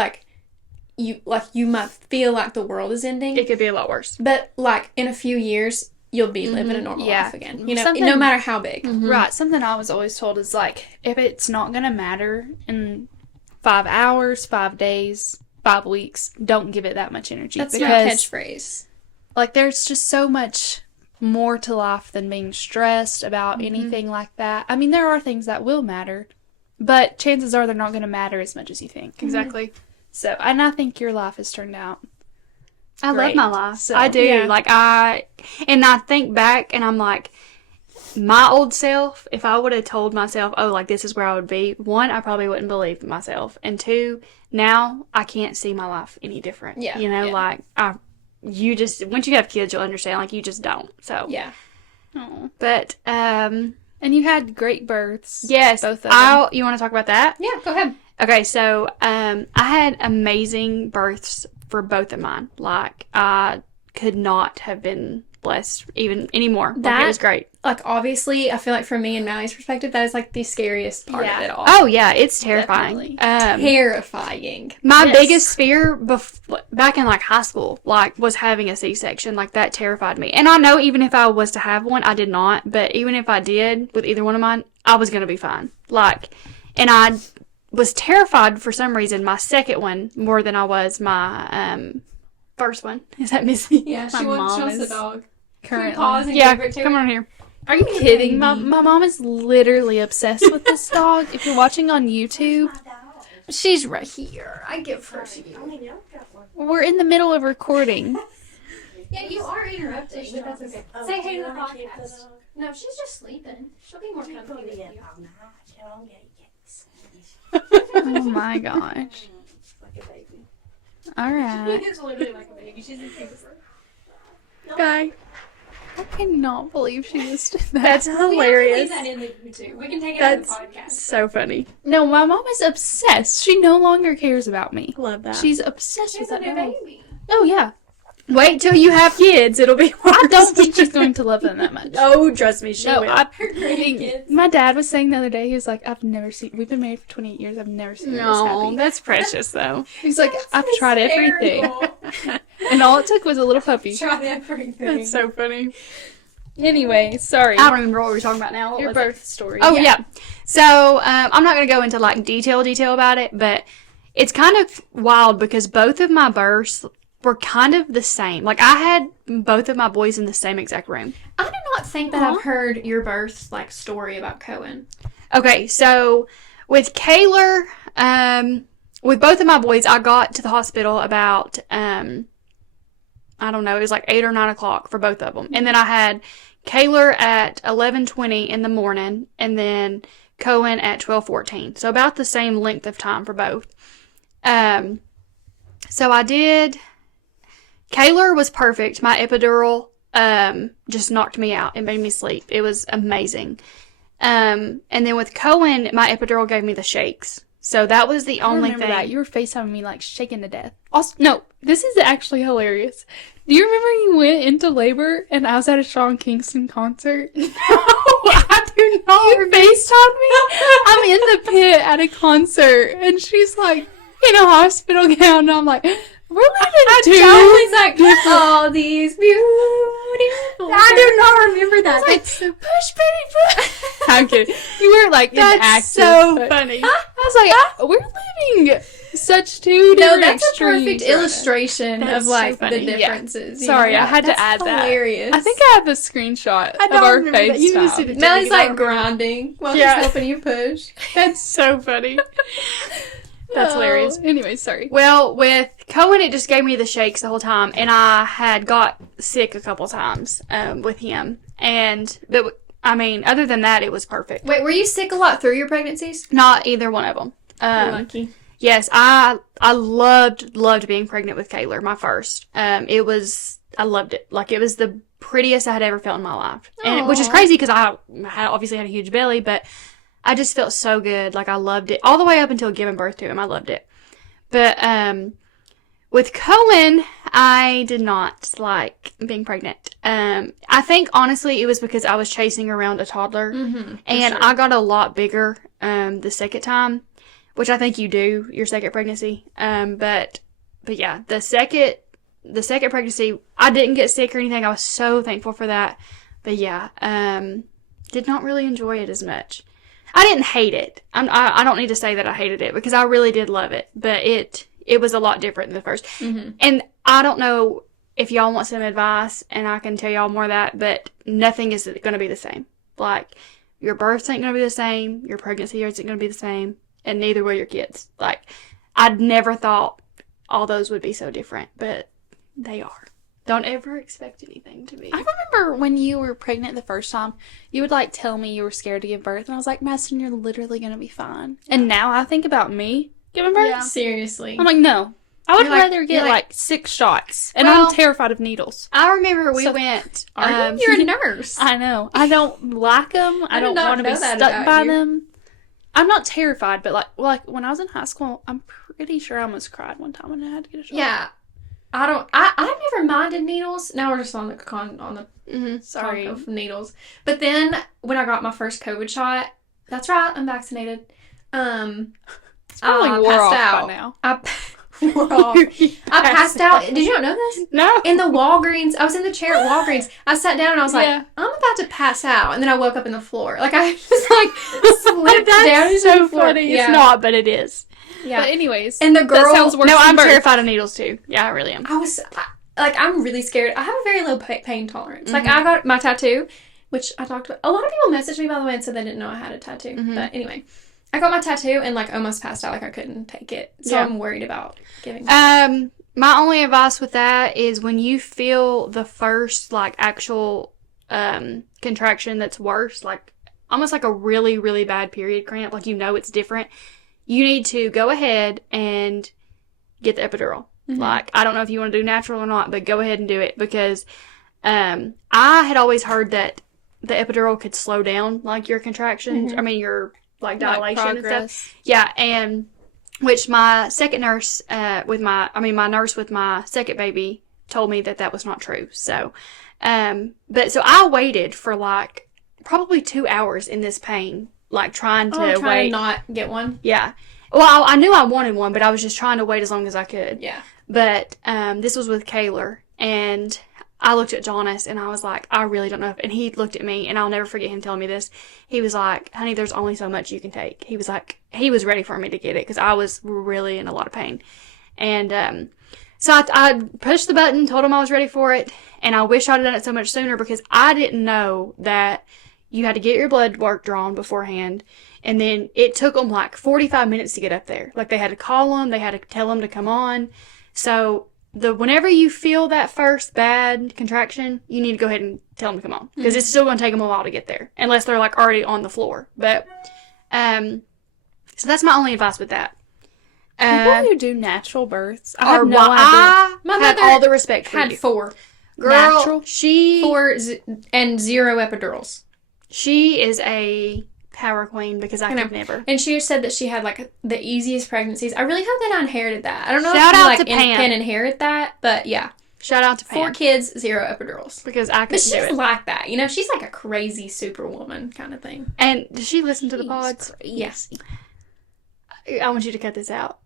you might feel like the world is ending. It could be a lot worse. But, like, in a few years, you'll be living a normal life again. You know, Something- no matter how big. Right. Something I was always told is, like, if it's not going to matter in 5 hours, 5 days, 5 weeks, don't give it that much energy. That's your catchphrase. Like, there's just so much more to life than being stressed about anything like that. I mean, there are things that will matter, but chances are they're not going to matter as much as you think. Exactly. So, and I think your life has turned out I love great. my life. So, I do. yeah. Like, I think back and I'm like, my old self, if I would have told myself, oh, like, this is where I would be, 1, I probably wouldn't believe myself. And 2, now I can't see my life any different. Yeah. You know, like, you just, once you have kids, you'll understand, like, you just don't. So, Yeah. Oh. But, And you had great births. yes, Both of them. you want to talk about that? Yeah, go ahead. Okay, so, I had amazing births for both of mine. Like, I could not have been blessed even anymore. That it was great. Like, obviously, I feel like from me and Mally's perspective, that is like the scariest part of it all. Oh yeah, it's terrifying. Terrifying. My biggest fear back in like high school, like, was having a C-section. Like, that terrified me. And I know even if I was to have one, I did not. But even if I did with either one of mine, I was gonna be fine. Like, and I was terrified for some reason my second one more than I was my first one. Is that Missy? Yeah, she wants the dog. Currently. Yeah, come on here. Are you kidding? My mom is literally obsessed with this dog. If you're watching on YouTube, She's right here. I give her to you. we're in the middle of recording. Yeah, you are interrupting, but that's okay. Say hey to the podcast. No, she's just sleeping. She'll be more comfy with you. Oh my gosh. Alright. She's literally like a baby. She's a keeper. Guy. I cannot believe she just did that. That's hilarious. We have to leave that in the YouTube. We can take it out of the podcast. So funny. No, my mom is obsessed. She no longer cares about me. Love that. She's obsessed with She's a that new dog. baby. Oh, yeah. Wait till you have kids. It'll be worse. I don't think she's going to love them that much. Oh, trust me, she No, will. my dad was saying the other day, he was like, we've been married for 28 years, I've never seen her this No, happy. that's precious, though. He's like, I've tried everything. And all it took was a little puppy. Try everything. That's so funny. Anyway, sorry. I don't remember what we were talking about now. What Your was birth story. Oh, yeah. So, I'm not going to go into, like, detail about it, but it's kind of wild because both of my births were kind of the same. Like, I had both of my boys in the same exact room. I do not think that I've heard your birth like story about Cohen. Okay, so with Kaylor, with both of my boys, I got to the hospital about, I don't know, it was like 8 or 9 o'clock for both of them. And then I had Kaylor at 11:20 in the morning, and then Cohen at 12:14. So about the same length of time for both. So I did. Kaylor was perfect. My epidural just knocked me out. It made me sleep. It was amazing. And then with Cohen, my epidural gave me the shakes. So that was the only thing. That. You were FaceTiming me like shaking to death. Also, no, this is actually hilarious. Do you remember you went into labor and I was at a Sean Kingston concert? No, I do not. You FaceTimed me? I'm in the pit at a concert and she's like in a hospital gown and I'm like, we're living two. Always like, all these beautiful. I do not remember that. Like, push, Betty, push. I'm kidding. You were like That's inactive. so but funny. I was like, we're living such two different No, that's a extremes. perfect illustration That's of like so funny. the differences. you Sorry, know? I had to That's add that. hilarious. I think I have a screenshot of don't our remember that. You just did FaceTime. it. Melly's like I don't grinding while Yeah. she's helping you push. That's so funny. That's hilarious. Anyway, sorry. Well, with Cohen, it just gave me the shakes the whole time, and I had got sick a couple times with him. But I mean, other than that, it was perfect. Wait, were you sick a lot through your pregnancies? Not either one of them. Lucky. Yes, I loved being pregnant with Kaylor, my first. I loved it. Like, it was the prettiest I had ever felt in my life. And which is crazy because I obviously had a huge belly, but I just felt so good. Like, I loved it. All the way up until giving birth to him, I loved it. But with Cohen, I did not like being pregnant. I think, honestly, it was because I was chasing around a toddler. And I got a lot bigger the second time, which I think you do, your second pregnancy. But yeah, the second pregnancy, I didn't get sick or anything. I was so thankful for that. But yeah, did not really enjoy it as much. I didn't hate it. I don't need to say that I hated it because I really did love it. But it was a lot different than the first. And I don't know if y'all want some advice, and I can tell y'all more of that, but nothing is going to be the same. Like, your births ain't going to be the same, your pregnancy isn't going to be the same, and neither will your kids. Like, I'd never thought all those would be so different, but they are. Don't ever expect anything to be. I remember when you were pregnant the first time, you would like tell me you were scared to give birth, and I was like, Madison, you're literally going to be fine. And now I think about me giving birth. Yeah. Seriously. I'm like, no. I would You're like- rather get you're like- like 6 shots, and Well- I'm terrified of needles. I remember we So- went. Are you? You're a nurse. I know. I don't like them. I did don't not want to know be that stuck about by you. them. I'm not terrified, but like when I was in high school, I'm pretty sure I almost cried one time when I had to get a shot. Yeah. I've never minded needles. Now we're just on the Sorry. talk of needles. But then when I got my first COVID shot, that's right, I'm vaccinated. It's probably I wore passed off out. by now. I passed out. Did you not know this? No. In the Walgreens, I was in the chair at Walgreens. I sat down and I was like, Yeah. I'm about to pass out. And then I woke up in the floor. Like, I just, like, slipped That's down into so the floor. funny. Yeah. It's not, but it is. Yeah. But anyways. And the girl... That sounds worse No, than I'm birth. terrified of needles too. Yeah, I really am. I'm really scared. I have a very low pain tolerance. Like, I got my tattoo, which I talked about. A lot of people messaged me, by the way, and said they didn't know I had a tattoo. But anyway, I got my tattoo and, like, almost passed out. Like, I couldn't take it. So I'm worried about giving it. My only advice with that is when you feel the first, like, actual contraction that's worse, like, almost like a really, really bad period cramp, like, it's different, you need to go ahead and get the epidural. Like, I don't know if you want to do natural or not, but go ahead and do it, because I had always heard that the epidural could slow down, like, your contractions. I mean, your, like, dilation and stuff. Yeah, and which my second nurse my nurse with my second baby told me that was not true. So, so I waited for, like, probably 2 hours in this pain, like, trying to wait. To not get one? Yeah. Well, I knew I wanted one, but I was just trying to wait as long as I could. Yeah. But this was with Kaylor, and I looked at Jonas, and I was like, I really don't know and he looked at me, and I'll never forget him telling me this. He was like, honey, there's only so much you can take. He was like, he was ready for me to get it, because I was really in a lot of pain. And so I pushed the button, told him I was ready for it, and I wish I'd done it so much sooner, because I didn't know that you had to get your blood work drawn beforehand, and then it took them like 45 minutes to get up there. Like, they had to call them, they had to tell them to come on. So whenever you feel that first bad contraction, you need to go ahead and tell them to come on, because it's still going to take them a while to get there, unless they're, like, already on the floor. But so that's my only advice with that. People who do natural births, I have Or no why idea. My I have mother all the respect for had you. 4. Girl, natural? 4 and 0 epidurals. She is a power queen, because I could never. And she said that she had, like, the easiest pregnancies. I really hope that I inherited that. I don't know Shout if you, out like, to Pam. can inherit that, but yeah. Shout out to Pam. 4 kids, 0 epidurals. Because I But couldn't she's do it. like that. You know, she's like a crazy superwoman kind of thing. And does she listen to the pods? Yes. I want you to cut this out.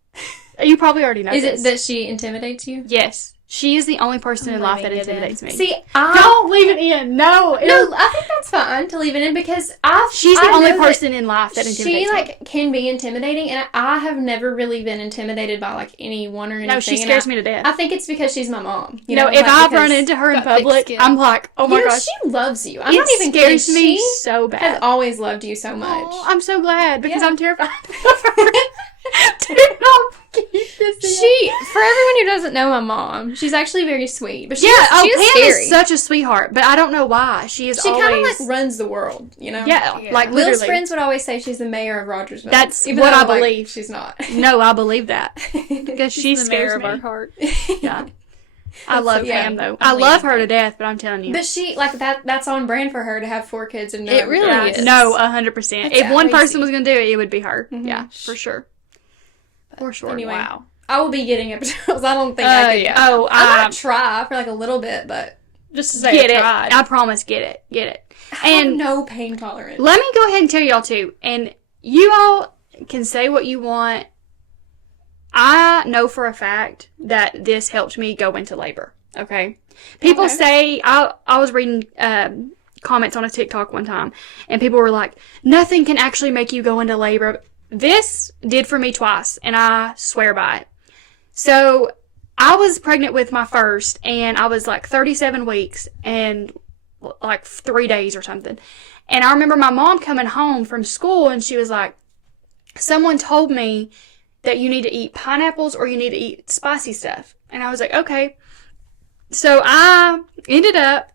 You probably already know Is this. it that she intimidates you? Yes. She is the only person in life that Leaving it in. intimidates me. See, don't leave it in. No. No, I think that's fine to leave it in, because She's the I only know that person in life that intimidates she, me. like, can be intimidating, and I have never really been intimidated by, like, anyone or anything. No, she scares me to death. I think it's because she's my mom. You No, know, if like, I've because run into her in got thick public, skin. I'm like, oh my gosh. she loves you. I'm It not even kidding. scares me She so has bad. always loved you so much. Oh, I'm so glad, because Yeah. I'm terrified of her. Do not keep this in. For everyone who doesn't know my mom, she's actually very sweet. But she Yeah, is, she is Pam scary. is such a sweetheart, but I don't know why. She is She always... kind of, like, runs the world, you know? Yeah, like, Will's literally. friends would always say she's the mayor of Rogersville. That's even what though, I like, believe. she's not. No, I believe that. Because she She's the mayor scares of me. our heart. Yeah. I love yeah. Pam, though. I love her to death, but I'm telling you. But she, like, that's on brand for her to have 4 kids and no It really epidurals. is. No, 100%. That's If one crazy. person was going to do it, it would be her. Mhm. Yeah, for sure. For sure. Anyway. Wow. I will be getting epidurals. I don't think I could. yeah. Oh, I might try for, like, a little bit, but Just to say get I it. tried. I promise, get it. Get it. I have And no pain tolerance. let me go ahead and tell y'all, too. And you all can say what you want. I know for a fact that this helped me go into labor. Okay? People Okay. say... I was reading... comments on a TikTok one time, and people were like, nothing can actually make you go into labor. This did for me twice, and I swear by it. So I was pregnant with my first, and I was like 37 weeks and like 3 days or something. And I remember my mom coming home from school, and she was like, someone told me that you need to eat pineapples or you need to eat spicy stuff. And I was like, okay. So I ended up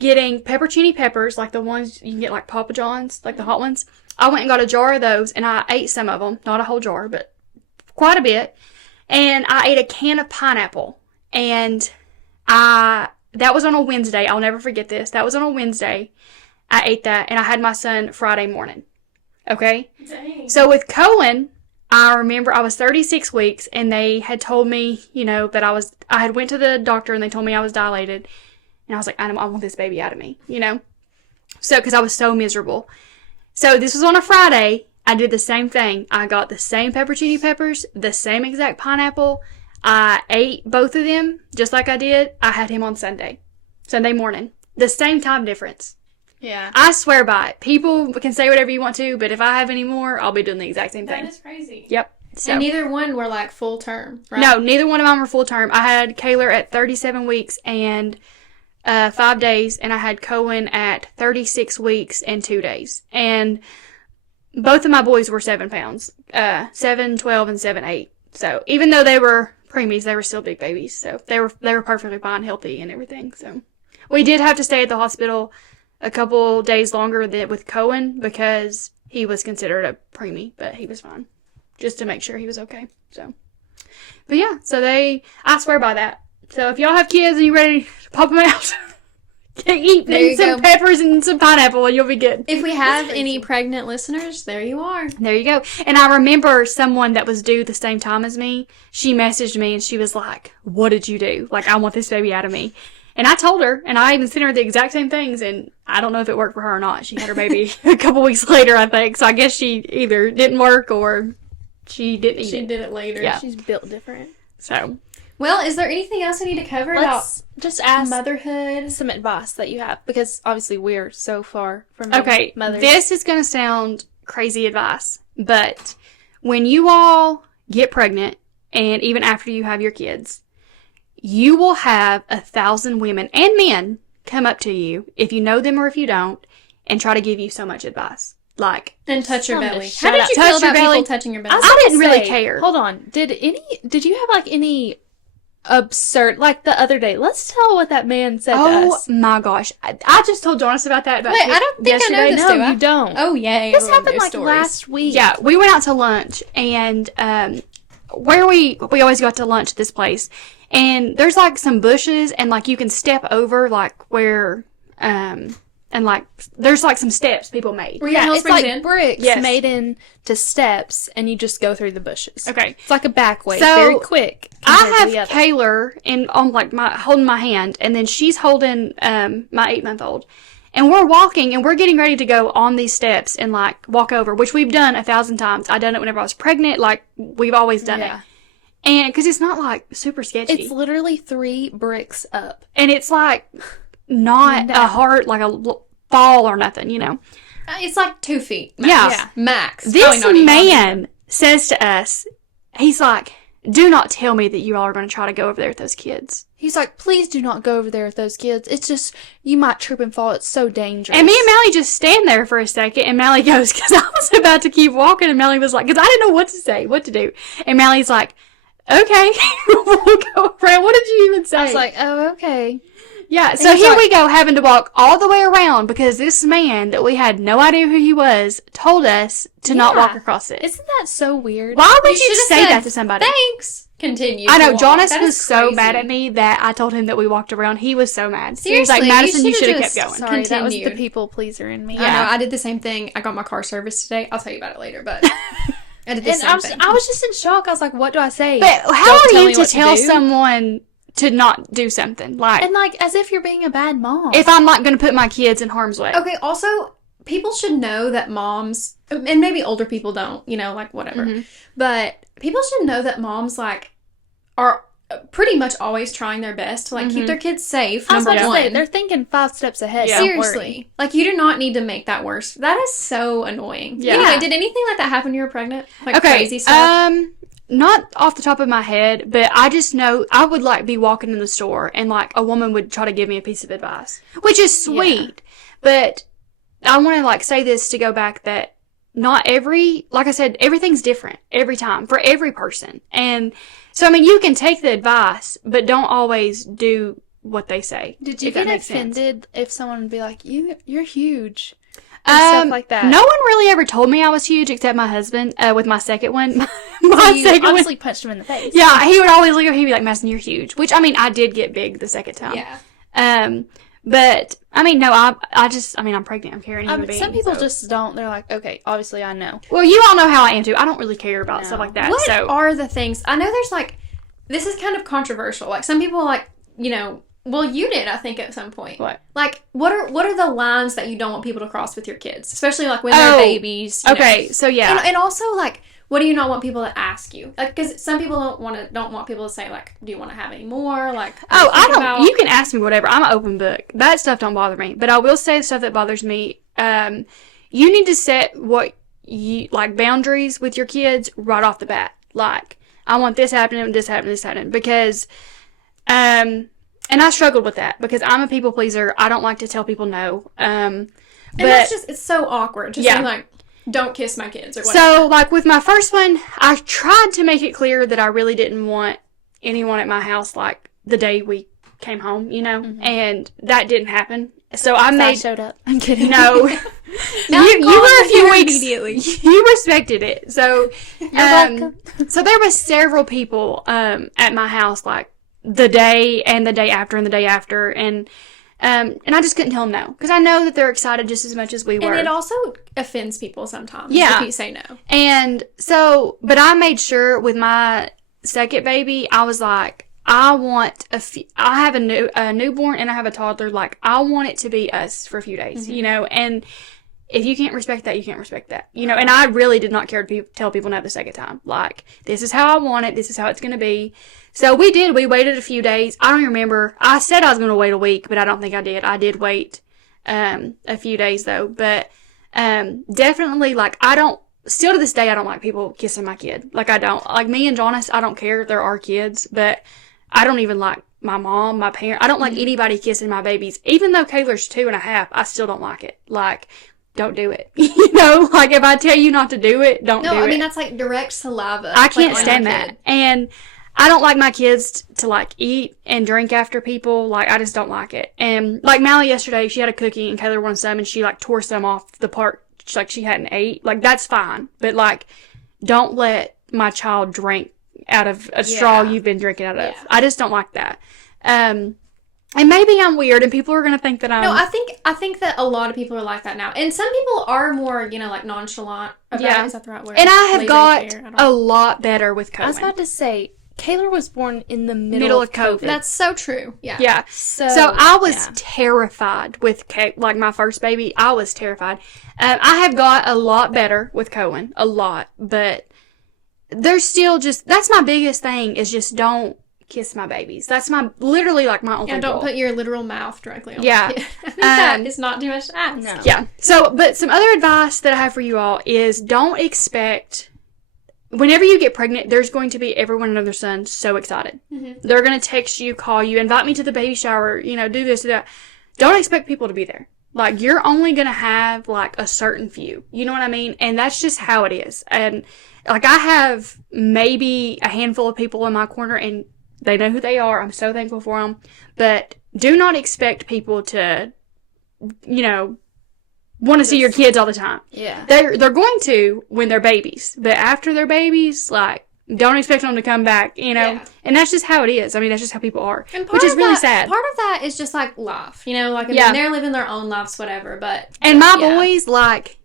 getting peppercini peppers, like the ones you can get like Papa John's, like the hot ones. I went and got a jar of those, and I ate some of them. Not a whole jar, but quite a bit. And I ate a can of pineapple. And that was on a Wednesday. I'll never forget this. That was on a Wednesday. I ate that, and I had my son Friday morning. Okay? Dang. So with Cohen, I remember I was 36 weeks and they had told me, that I had went to the doctor and they told me I was dilated. And I was like, I want this baby out of me, So, because I was so miserable. So, this was on a Friday. I did the same thing. I got the same pepperoni peppers, the same exact pineapple. I ate both of them just like I did. I had him on Sunday morning. The same time difference. Yeah. I swear by it. People can say whatever you want to, but if I have any more, I'll be doing the exact same thing. That is crazy. Yep. So. And neither one were like full term, right? No, neither one of mine were full term. I had Kayler at 37 weeks and 5 days, and I had Cohen at 36 weeks and 2 days. And both of my boys were 7 pounds, 7, 12, and 7, 8. So even though they were preemies, they were still big babies. So they were perfectly fine, healthy, and everything. So we did have to stay at the hospital a couple days longer with Cohen because he was considered a preemie, but he was fine, just to make sure he was okay. So, but yeah, I swear by that. So if y'all have kids and you're ready to pop them out, eat some peppers and some pineapple and you'll be good. If we have any pregnant listeners, there you are. There you go. And I remember someone that was due the same time as me, she messaged me and she was like, what did you do? Like, I want this baby out of me. And I told her, and I even sent her the exact same things, and I don't know if it worked for her or not. She had her baby a couple weeks later, I think. So I guess she either didn't work or she didn't eat it. She did it later. Yeah. She's built different. So. Well, is there anything else we need to cover about just ask motherhood? Some advice that you have, because obviously we're so far from mothers. This is going to sound crazy advice, but when you all get pregnant, and even after you have your kids, you will have 1,000 women and men come up to you, if you know them or if you don't, and try to give you so much advice. Like, and touch your belly. How did you feel about belly. people touching your belly? I didn't really care. Hold on. Did you have like any absurd, like the other day? Let's tell what that man said to us. Oh my gosh. I just told Jonas about that. Wait, I don't think yesterday. I know this. No, you don't. Oh, yay. This happened like last week. Yeah, we went out to lunch, and where we always go out to lunch at this place, and there's like some bushes, and like you can step over like where and like there's like some steps people made. It's like bricks Yes. made into steps, and you just go through the bushes. Okay, it's like a back way, so very quick. I have Kayler on like holding my hand, and then she's holding my 8-month-old. And we're walking, and we're getting ready to go on these steps and, like, walk over, which we've done 1,000 times. I done it whenever I was pregnant. Like, we've always done it. And, because it's not, like, super sketchy. It's literally 3 bricks up. And it's, like, not a hard, like, a fall or nothing, It's like 2 feet. Max. Yeah. Max. This man says to us, he's like, do not tell me that you all are going to try to go over there with those kids. He's like, please do not go over there with those kids. It's just, you might trip and fall. It's so dangerous. And me and Mally just stand there for a second, and Mally goes, because I was about to keep walking, and Mally was like, because I didn't know what to say, what to do. And Mally's like, okay, we'll go around. What did you even say? I was like, oh, okay. Yeah, so here we go, having to walk all the way around because this man that we had no idea who he was told us to not walk across it. Isn't that so weird? Why would you say that to somebody? Thanks. Continue. I know, Jonas was so mad at me that I told him that we walked around. He was so mad. Seriously, he was like, Madison, you should have kept going. Sorry, that was the people pleaser in me. I know, I did the same thing. I got my car serviced today. I'll tell you about it later, but I did the same thing. I was just in shock. I was like, what do I say? But how are you to tell someone to not do something? Like, and like, as if you're being a bad mom. If I'm not going to put my kids in harm's way. Okay, also, people should know that moms, and maybe older people don't, like whatever, but people should know that moms, like, are pretty much always trying their best to, like, keep their kids safe, number one. They're thinking 5 steps ahead. Yeah. Seriously. Like, you do not need to make that worse. That is so annoying. Yeah. Anyway, did anything like that happen when you were pregnant? Like, crazy stuff? Not off the top of my head, but I just know I would, like, be walking in the store and, like, a woman would try to give me a piece of advice, which is sweet, but I want to, like, say this to go back that not like I said, everything's different every time for every person. And so, I mean, you can take the advice, but don't always do what they say. Did you get offended if someone would be like, you're huge? Stuff like that. No one really ever told me I was huge except my husband, with my second one. You obviously punched him in the face. Yeah, he would always look at me, he'd be like, Madison, you're huge. Which, I mean, I did get big the second time. Yeah. But, I mean, no, I'm pregnant. I'm carrying a human being. Some people so. just don't. They're like, okay, obviously I know. Well, you all know how I am, too. I don't really care about stuff like that. What are the things? I know there's, like, this is kind of controversial. Like, some people, like, you know, well, you did, I think, at some point. What? Like, what are the lines that you don't want people to cross with your kids? Especially, like, when they're babies. Okay, so yeah. And also, like, what do you not want people to ask you? Like, because some people don't want people to say, like, do you want to have any more? Like, you can ask me whatever. I'm an open book. That stuff don't bother me. But I will say the stuff that bothers me, you need to set boundaries with your kids right off the bat. Like, I want this happening, this happening, this happening. Because, and I struggled with that because I'm a people pleaser. I don't like to tell people no. And that's just, it's so awkward to say, like, don't kiss my kids or whatever. So, like, with my first one, I tried to make it clear that I really didn't want anyone at my house, like, the day we came home, you know? Mm-hmm. And that didn't happen. So I showed up. I'm kidding. No. you were a few weeks. Immediately. You respected it. So, you're welcome. So there was several people at my house, like, the day and the day after and the day after. And I just couldn't tell them no. Because I know that they're excited just as much as we were. And it also offends people sometimes if you say no. And so, but I made sure with my second baby, I was like, I have a newborn and I have a toddler. Like, I want it to be us for a few days, you know? And if you can't respect that, you can't respect that, you know? And I really did not care to tell people no the second time. Like, this is how I want it. This is how it's going to be. So we did. We waited a few days. I don't remember. I said I was going to wait a week, but I don't think I did. I did wait a few days, though. But definitely, like, still to this day, I don't like people kissing my kid. Like, I don't. Like, me and Jonas, I don't care. They're our kids. But I don't even like my mom, my parents. I don't like anybody kissing my babies. Even though Kayla's 2.5, I still don't like it. Like, don't do it. You know? Like, if I tell you not to do it, don't do it. No, I mean, that's like direct saliva. I can't stand that. And I don't like my kids to, like, eat and drink after people. Like, I just don't like it. And, like, Mally yesterday, she had a cookie and Kayla wanted some and she, like, tore some off the part, like, she hadn't ate. Like, that's fine. But, like, don't let my child drink out of a straw you've been drinking out of. Yeah. I just don't like that. And maybe I'm weird and people are going to think that I'm... No, I think that a lot of people are like that now. And some people are more, you know, like, nonchalant about it. Is that the right word? And I have got a lot better with Cohen. I was about to say... Kayla was born in the middle of COVID. That's so true. Yeah. Yeah. So I was terrified with like my first baby. I was terrified. I have got a lot better with Cohen. A lot. But there's still that's my biggest thing is just don't kiss my babies. That's literally like my only goal. And don't put your literal mouth directly on the kid. I think that is not too much to ask. No. Yeah. So, but some other advice that I have for you all is don't expect... Whenever you get pregnant, there's going to be everyone under the sun so excited. Mm-hmm. They're going to text you, call you, invite me to the baby shower, you know, do this, do that. Don't expect people to be there. Like, you're only going to have, like, a certain few. You know what I mean? And that's just how it is. And, like, I have maybe a handful of people in my corner, and they know who they are. I'm so thankful for them. But do not expect people to, you know, want to see your kids all the time. Yeah. They're going to when they're babies. But after they're babies, like, don't expect them to come back, you know? Yeah. And that's just how it is. I mean, that's just how people are. Which is really sad. Part of that is just, like, life. You know, like, I mean, they're living their own lives, whatever, but... And my boys, like...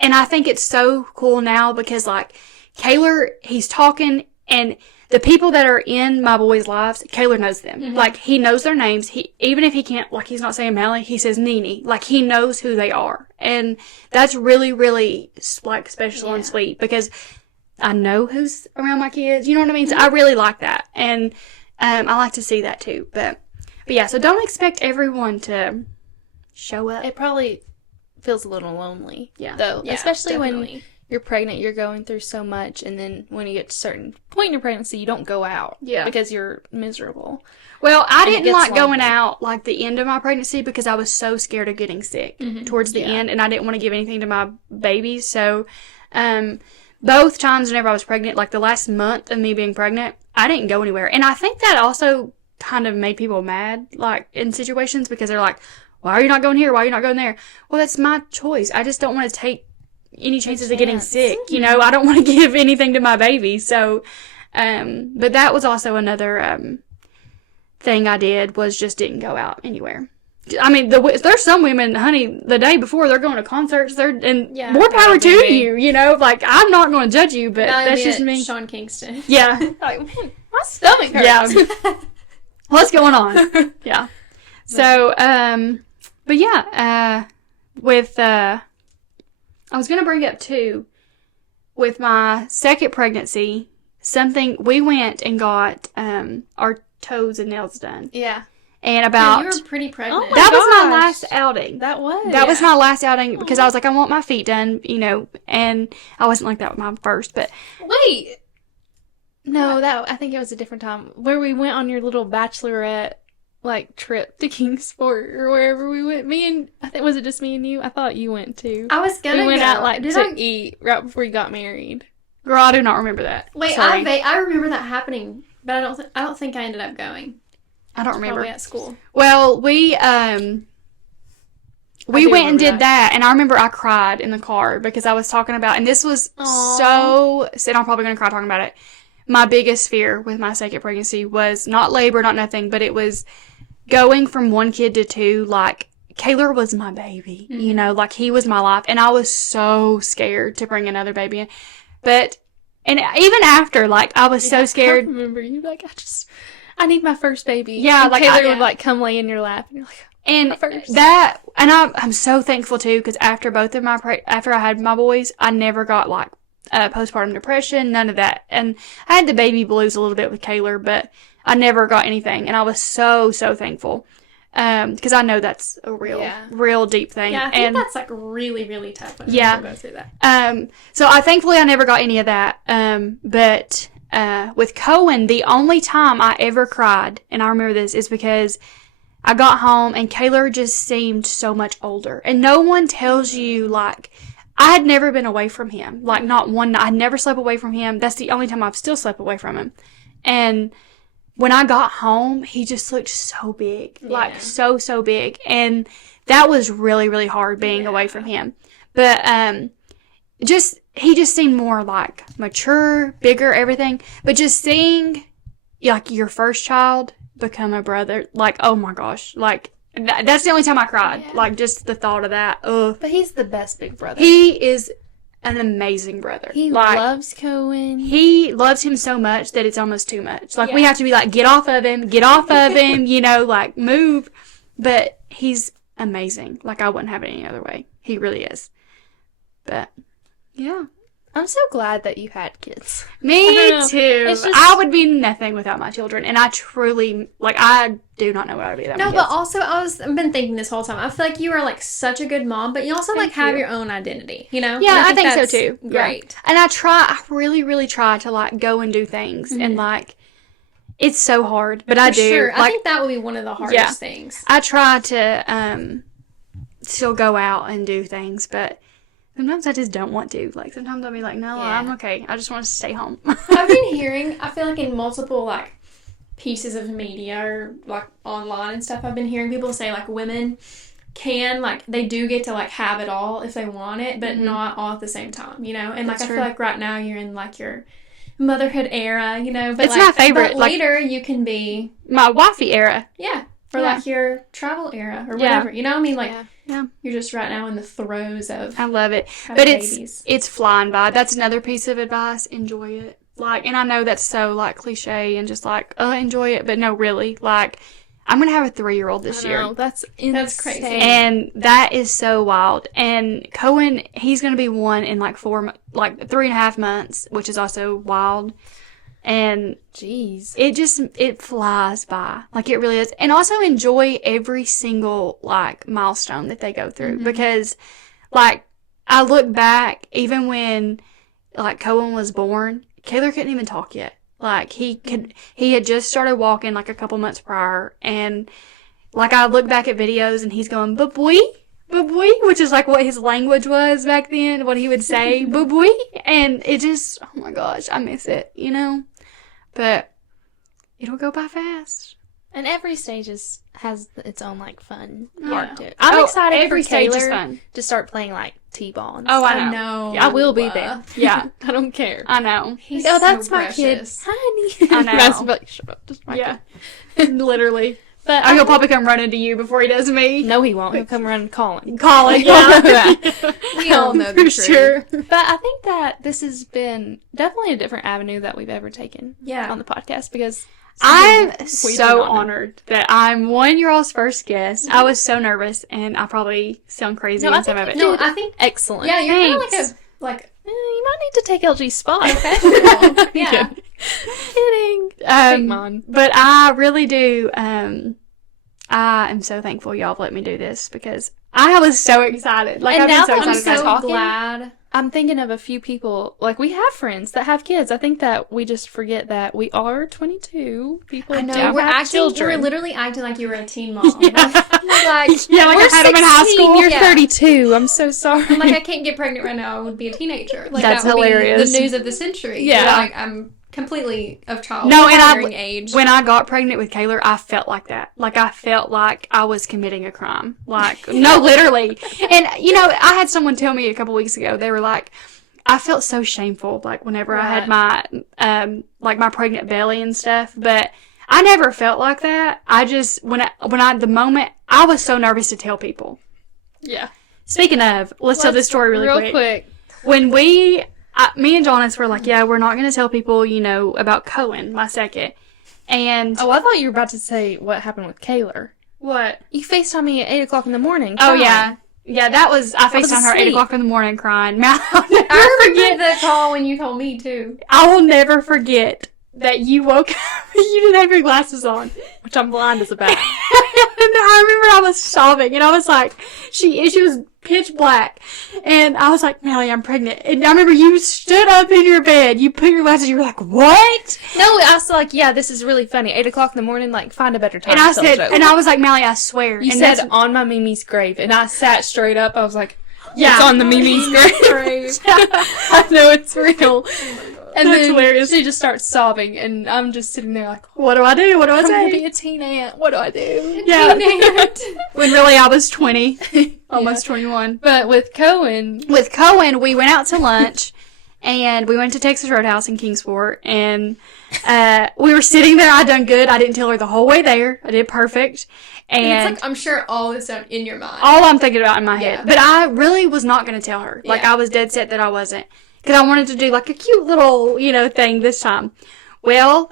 And I think it's so cool now because, like, Kaylor, he's talking, and the people that are in my boys' lives, Kaylor knows them. Mm-hmm. Like, he knows their names. Even if he can't, like, he's not saying Mally, he says Nene. Like, he knows who they are. And that's really, really, like, special and sweet because I know who's around my kids. You know what I mean? So I really like that. And I like to see that, too. But yeah, so don't expect everyone to show up. It probably feels a little lonely. Yeah. Though, yeah, especially definitely. When you're pregnant, you're going through so much, and then when you get to a certain point in your pregnancy, you don't go out. Yeah. Because you're miserable. Well, I didn't like going out, like, the end of my pregnancy because I was so scared of getting sick towards the end, and I didn't want to give anything to my babies. So, both times whenever I was pregnant, like, the last month of me being pregnant, I didn't go anywhere. And I think that also kind of made people mad, like, in situations because they're like, why are you not going here? Why are you not going there? Well, that's my choice. I just don't want to take any chances of getting sick. You know, I don't want to give anything to my baby. So, but that was also another thing I did was just didn't go out anywhere. I mean, there's some women, honey, the day before they're going to concerts, more power probably. to you, you know? Like, I'm not going to judge you, but that's just me. Sean Kingston. Yeah. Like, man, my stomach hurts. Yeah. What's going on? Yeah. So, but yeah, I was going to bring up too, with my second pregnancy, we went and got, our toes and nails done. Yeah. And about... you were pretty pregnant. Oh that was my gosh. last outing. That was. That was my last outing because I was like, I want my feet done, you know, and I wasn't like that with my first, but... Wait. No, I think it was a different time. Where we went on your little bachelorette, like, trip to Kingsport or wherever we went. Was it just me and you? I thought you went too. I was gonna We went go. out, like, to eat right before you got married. Girl, I do not remember that. Wait, Sorry. I remember that happening, but I don't think I ended up going. I don't remember. Probably at school. Well, we went and did that, and I remember I cried in the car because I was talking about, and this was and I'm probably going to cry talking about it. My biggest fear with my second pregnancy was not labor, not nothing, but it was going from one kid to two. Like, Kaylor was my baby, you know, like he was my life, and I was so scared to bring another baby in. But, and even after, like, I was so scared. I remember you like, I need my first baby. Yeah, and like, Taylor would like come lay in your lap, and you're like, and first. I'm so thankful too, because after after I had my boys, I never got like postpartum depression, none of that, and I had the baby blues a little bit with Kaylor, but I never got anything, and I was so thankful, because I know that's a real deep thing. Yeah, I think that's like really, really tough when Yeah. people go through that. So thankfully I never got any of that, but with Cohen, the only time I ever cried, and I remember this, is because I got home and Kaylor just seemed so much older. And no one tells you, like, I had never been away from him. Like, not one night. I never slept away from him. That's the only time I've still slept away from him. And when I got home, he just looked so big. Like, so big. And that was really, really hard being away from him. But, he just seemed more like mature, bigger, everything. But just seeing like your first child become a brother, like, oh my gosh, like that's the only time I cried. Like, just the thought of that. Ugh. but he's the best big brother. He is an amazing brother. He like, loves Cohen. He loves him so much that it's almost too much. Like, we have to be like, get off of him, you know, like, move. But he's amazing. Like, I wouldn't have it any other way. He really is. But yeah. I'm so glad that you had kids. Me too. It's just... I would be nothing without my children, and I truly, like, I do not know what I would be without my kids. No, but also I've been thinking this whole time. I feel like you are like such a good mom, but you also like have your own identity, you know? Yeah, And I think so that's too. Great. Yeah. And I really, really try to like go and do things, and like, it's so hard, but I do. Sure. Like, I think that would be one of the hardest things. I try to still go out and do things, but sometimes I just don't want to. Like, sometimes I'll be like, no, I'm okay. I just want to stay home. I've been hearing, I feel like in multiple, like, pieces of media or, like, online and stuff, I've been hearing people say, like, women can, like, they do get to, like, have it all if they want it, but not all at the same time, you know? And, like, I feel like right now you're in, like, your motherhood era, you know? But, it's like, my favorite. But like, later you can be... my wifey era. Yeah. Or, like, your travel era or whatever. You know what I mean? Like, you're just right now in the throes of... I love it. But babies. It's flying by. That's another piece of advice. Enjoy it. Like, and I know that's so, like, cliche and just, like, enjoy it. But no, really. Like, I'm going to have a 3-year-old this year. That's crazy. And that is so wild. And Cohen, he's going to be 1 in, like, 3.5 months, which is also wild. And jeez, it flies by. Like, it really is. And also enjoy every single, like, milestone that they go through. Because, like, I look back, even when, like, Cohen was born, Kaylor couldn't even talk yet. Like, he had just started walking, like, a couple months prior. And, like, I look back at videos and he's going, "Baboy, baboy," which is, like, what his language was back then, what he would say, "Baboy." And it just, oh my gosh, I miss it, you know? But it'll go by fast. And every stage has its own, like, fun Yeah. part to it. I'm excited every for stage is Taylor fun. to start playing, like, T-ball and Oh, stuff. I know. I will be there. Yeah. I don't care. I know. He's that's so my precious. kid. Honey. I know. That's like, shut up. Just my kid. Literally. But he'll probably come running to you before he does me. No, he won't. He'll come around calling. Yeah. We all know the For truth. sure. But I think that this has been definitely a different avenue that we've ever taken on the podcast because I'm so honored that I'm your all's first guest. I was so nervous, and I probably sound crazy in some of it. No, I think excellent. Yeah, you're kind of like you might need to take LG's spot. professional. Yeah. Kidding. But I really do. I am so thankful y'all have let me do this because I was so excited. Like, And I've been now so I'm excited. so glad. I'm thinking of a few people, like, we have friends that have kids. I think that we just forget that we are 22. People I know. do We're have acting. children. We're literally acting like you were a teen mom. Yeah. Like, Yeah, like I had them in high school. You're Yeah. 32. I'm so sorry. I'm like, I can't get pregnant right now. I would be a teenager. Like, That's that would hilarious. be the news of the century. Yeah. Like, I'm completely of age. When I got pregnant with Kayla, I felt like that. Like, I felt like I was committing a crime. Like, no, literally. And, I had someone tell me a couple weeks ago, they were like, I felt so shameful, like, whenever I had my, my pregnant belly and stuff, but I never felt like that. I just, the moment, I was so nervous to tell people. Yeah. Speaking of, let's tell this story really quick. When me and Jonas were like, yeah, we're not going to tell people, about Cohen, my second. And... Oh, I thought you were about to say what happened with Kayla. What? You FaceTimed me at 8 o'clock in the morning. Oh, yeah. Yeah, that was... I FaceTimed her at 8 o'clock in the morning crying. I remember the call when you told me, too. I will never forget that you woke up, you didn't have your glasses on. Which I'm blind as a bat. And I remember I was sobbing, and I was like, she was pitch black, and I was like, Melly, I'm pregnant. And I remember you stood up in your bed, you put your glasses, you were like, what? No, I was like, yeah, this is really funny. 8 o'clock in the morning, like, find a better time. And I said, and I was like, Melly, I swear. You and said on my Mimi's grave, and I sat straight up. I was like, yeah, it's on the Mimi's grave. I know it's real. And That's then hilarious. she just starts sobbing, and I'm just sitting there like, what do I do? What do I I'm gonna say? be a teen aunt. What do I do? Yeah. When really I was 20, almost 21. But with Cohen, we went out to lunch, and we went to Texas Roadhouse in Kingsport, and we were sitting there. I done good. I didn't tell her the whole way there. I did perfect. And it's like, I'm sure all this stuff in your mind. all I'm thinking about in my head. Yeah. But I really was not going to tell her. Like, Yeah. I was dead set that I wasn't. Because I wanted to do, like, a cute little, thing this time. Well,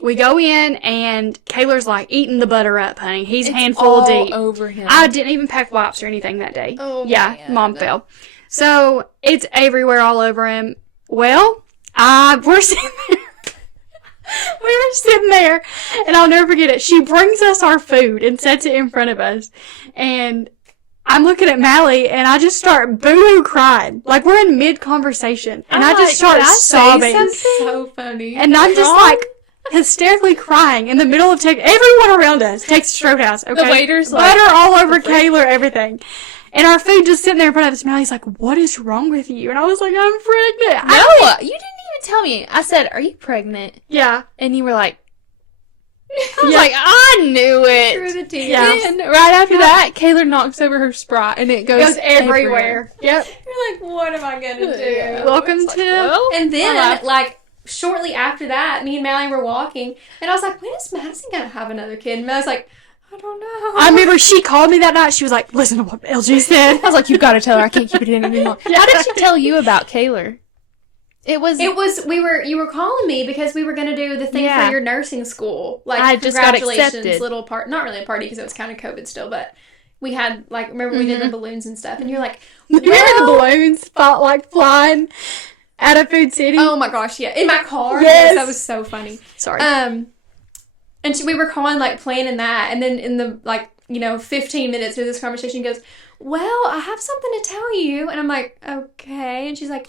we go in, and Kayla's, like, eating the butter up, honey. He's a handful all deep. over him. I didn't even pack wipes or anything that day. Oh, yeah, man. Mom fell. So, it's everywhere all over him. Well, we're sitting there. We were sitting there, and I'll never forget it. She brings us our food and sets it in front of us. And I'm looking at Mally, and I just start boo-hoo crying. Like, we're in mid-conversation. And I just start sobbing. That's so funny. And I'm just, like, hysterically crying in the middle of everyone around us. Texas Roadhouse, okay? The waiter's like... Butter all over Kayla, everything. And our food just sitting there in front of us. Mally's like, what is wrong with you? And I was like, I'm pregnant. No, you didn't even tell me. I said, are you pregnant? Yeah. And you were like... I was like, I knew it. Through the tears. Yeah. And right after that, Kayla knocks over her Sprite, and it goes everywhere. Yep. You're like, what am I gonna do? Yeah. Welcome to... And then, life. like, shortly after that, me and Mallie were walking, and I was like, when is Madison gonna have another kid? And Mallie's like, I don't know. I remember she called me that night. She was like, listen to what LG said. I was like, you've got to tell her. I can't keep it in anymore. How did she tell you about Kayla? You were calling me because we were going to do the thing Yeah. for your nursing school. Like, I just got congratulations, accepted. little part, not really a party because it was kind of COVID still, but we had, like, remember we did the balloons and stuff, and you're like, Remember the balloons flying out of Food City? oh my gosh, yeah, in my car. Yes. That was so funny. Sorry. And we were calling, like, planning that, and then in the, like, 15 minutes through this conversation, he goes, well, I have something to tell you. And I'm like, okay. And she's like,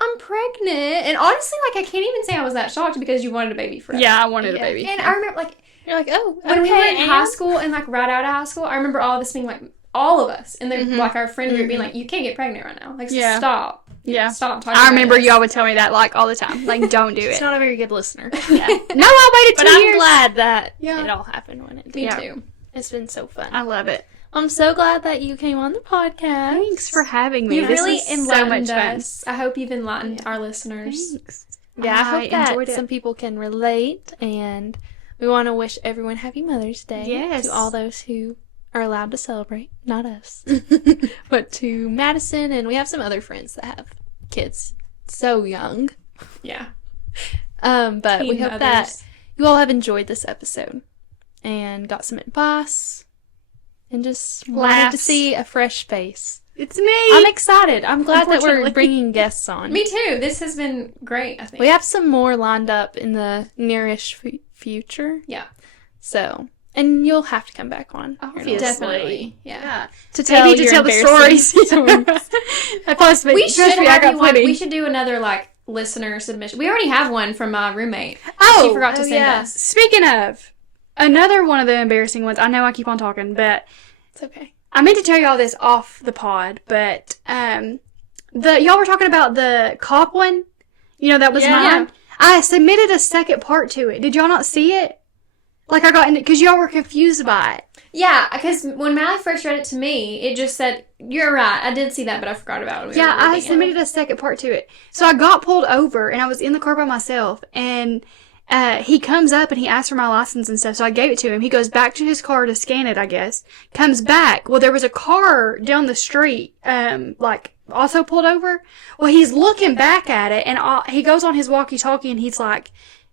I'm pregnant. And honestly, like, I can't even say I was that shocked because you wanted a baby forever. Yeah, I wanted a baby. And I remember, like, You're like, oh, when we were in high school and, like, right out of high school, I remember all of us being like, all of us, and then, like, our friend group being like, you can't get pregnant right now. Like, Yeah. stop. Yeah. Stop talking I remember about this. y'all would tell me that, like, all the time. Like, don't do She's it. not a very good listener. Yeah. No, I waited 2 But years. I'm glad that Yeah. it all happened when it did. Me Yeah. too. It's been so fun. I love it. I'm so glad that you came on the podcast. Thanks for having me. You This really was so enlightened much fun. us. I hope you've enlightened our listeners. Thanks. Yeah, I hope that enjoyed it. some people can relate, and We want to wish everyone Happy Mother's Day. Yes. To all those who are allowed to celebrate. Not us. But to Madison, and we have some other friends that have kids so young. Yeah. But Teen we hope mothers. that you all have enjoyed this episode and got some advice and just wanted to Laughs. see a fresh face. It's me. I'm excited. I'm glad that we're Unfortunately. bringing guests on. Me too. This has been great, I think. We have some more lined up in the nearish future. Yeah. So, and you'll have to come back on. Obviously. Definitely. Yeah. Yeah. To tell Maybe to your tell the embarrassing stories. Plus, We should trust me, I have got you on. plenty. We should do another, like, listener submission. We already have one from my roommate. Oh, She forgot to send yeah. us. Speaking of, another one of the embarrassing ones. I know I keep on talking, but It's okay. I meant to tell y'all this off the pod, but y'all were talking about the cop one. You know, that was Yeah. mine. I submitted a second part to it. Did y'all not see it? Like I got in it because y'all were confused by it. Yeah, because when Mally first read it to me, it just said, "You're right, I did see that, but I forgot about it." Yeah, I submitted a second part to it. So I got pulled over and I was in the car by myself and he comes up and he asks for my license and stuff. So I gave it to him. He goes back to his car to scan it, I guess. Comes back. Well, there was a car down the street, also pulled over. Well, he's looking back at it and he goes on his walkie-talkie and he's like,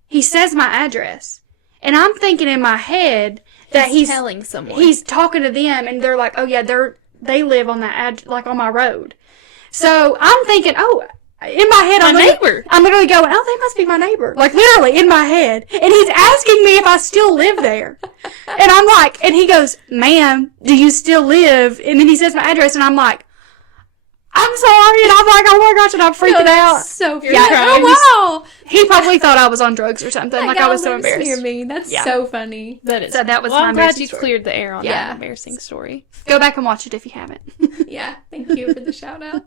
he says my address. And I'm thinking in my head that he's telling someone. He's talking to them and they're like, oh yeah, they live on that on my road. So I'm thinking, oh, in my head, I'm literally going, oh, they must be my neighbor. Like literally in my head. And he's asking me if I still live there. And I'm like, and he goes, ma'am, do you still live? And then he says my address and I'm like, I'm sorry. And I'm like, oh my gosh, and I'm freaking out. So funny. Yeah, Oh wow! He probably thought I was on drugs or something. That Like guy I was so lives near embarrassed. me. That's Yeah. so funny. That is. So that was well, my I'm glad embarrassing you story. cleared the air on Yeah. that embarrassing story. Go back and watch it if you haven't. Yeah, thank you for the shout out.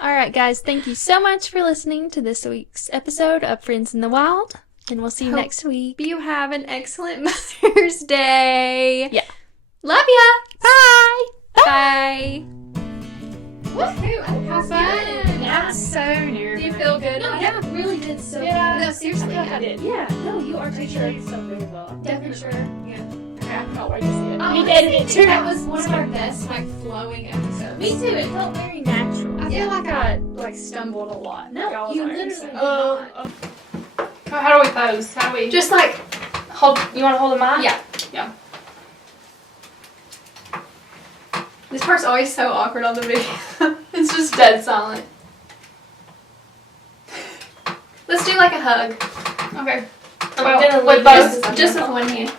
All right, guys. Thank you so much for listening to this week's episode of Friends in the Wild, and we'll see you Hope next week. You have an excellent Mother's Day. Yeah. Love ya. Bye. Bye. Woohoo! How fun! That was so nervous. Do you feel good? No, that really did so Yeah. No, seriously, I did. Yeah. No, you articulated so very well. Definitely sure. Yeah. Okay, I cannot wait to see it. Honestly, edited it too. That was one of our best, like, flowing episodes. Me too. It felt very natural. I feel like I stumbled a lot. No, Like, I was you like, literally did How do we pose? How do we Just like, hold? You want to hold the mic? yeah. Yeah. This part's always so awkward on the video. It's just dead silent. Let's do like a hug. Okay. I'm gonna with leave both. this Just with one hand.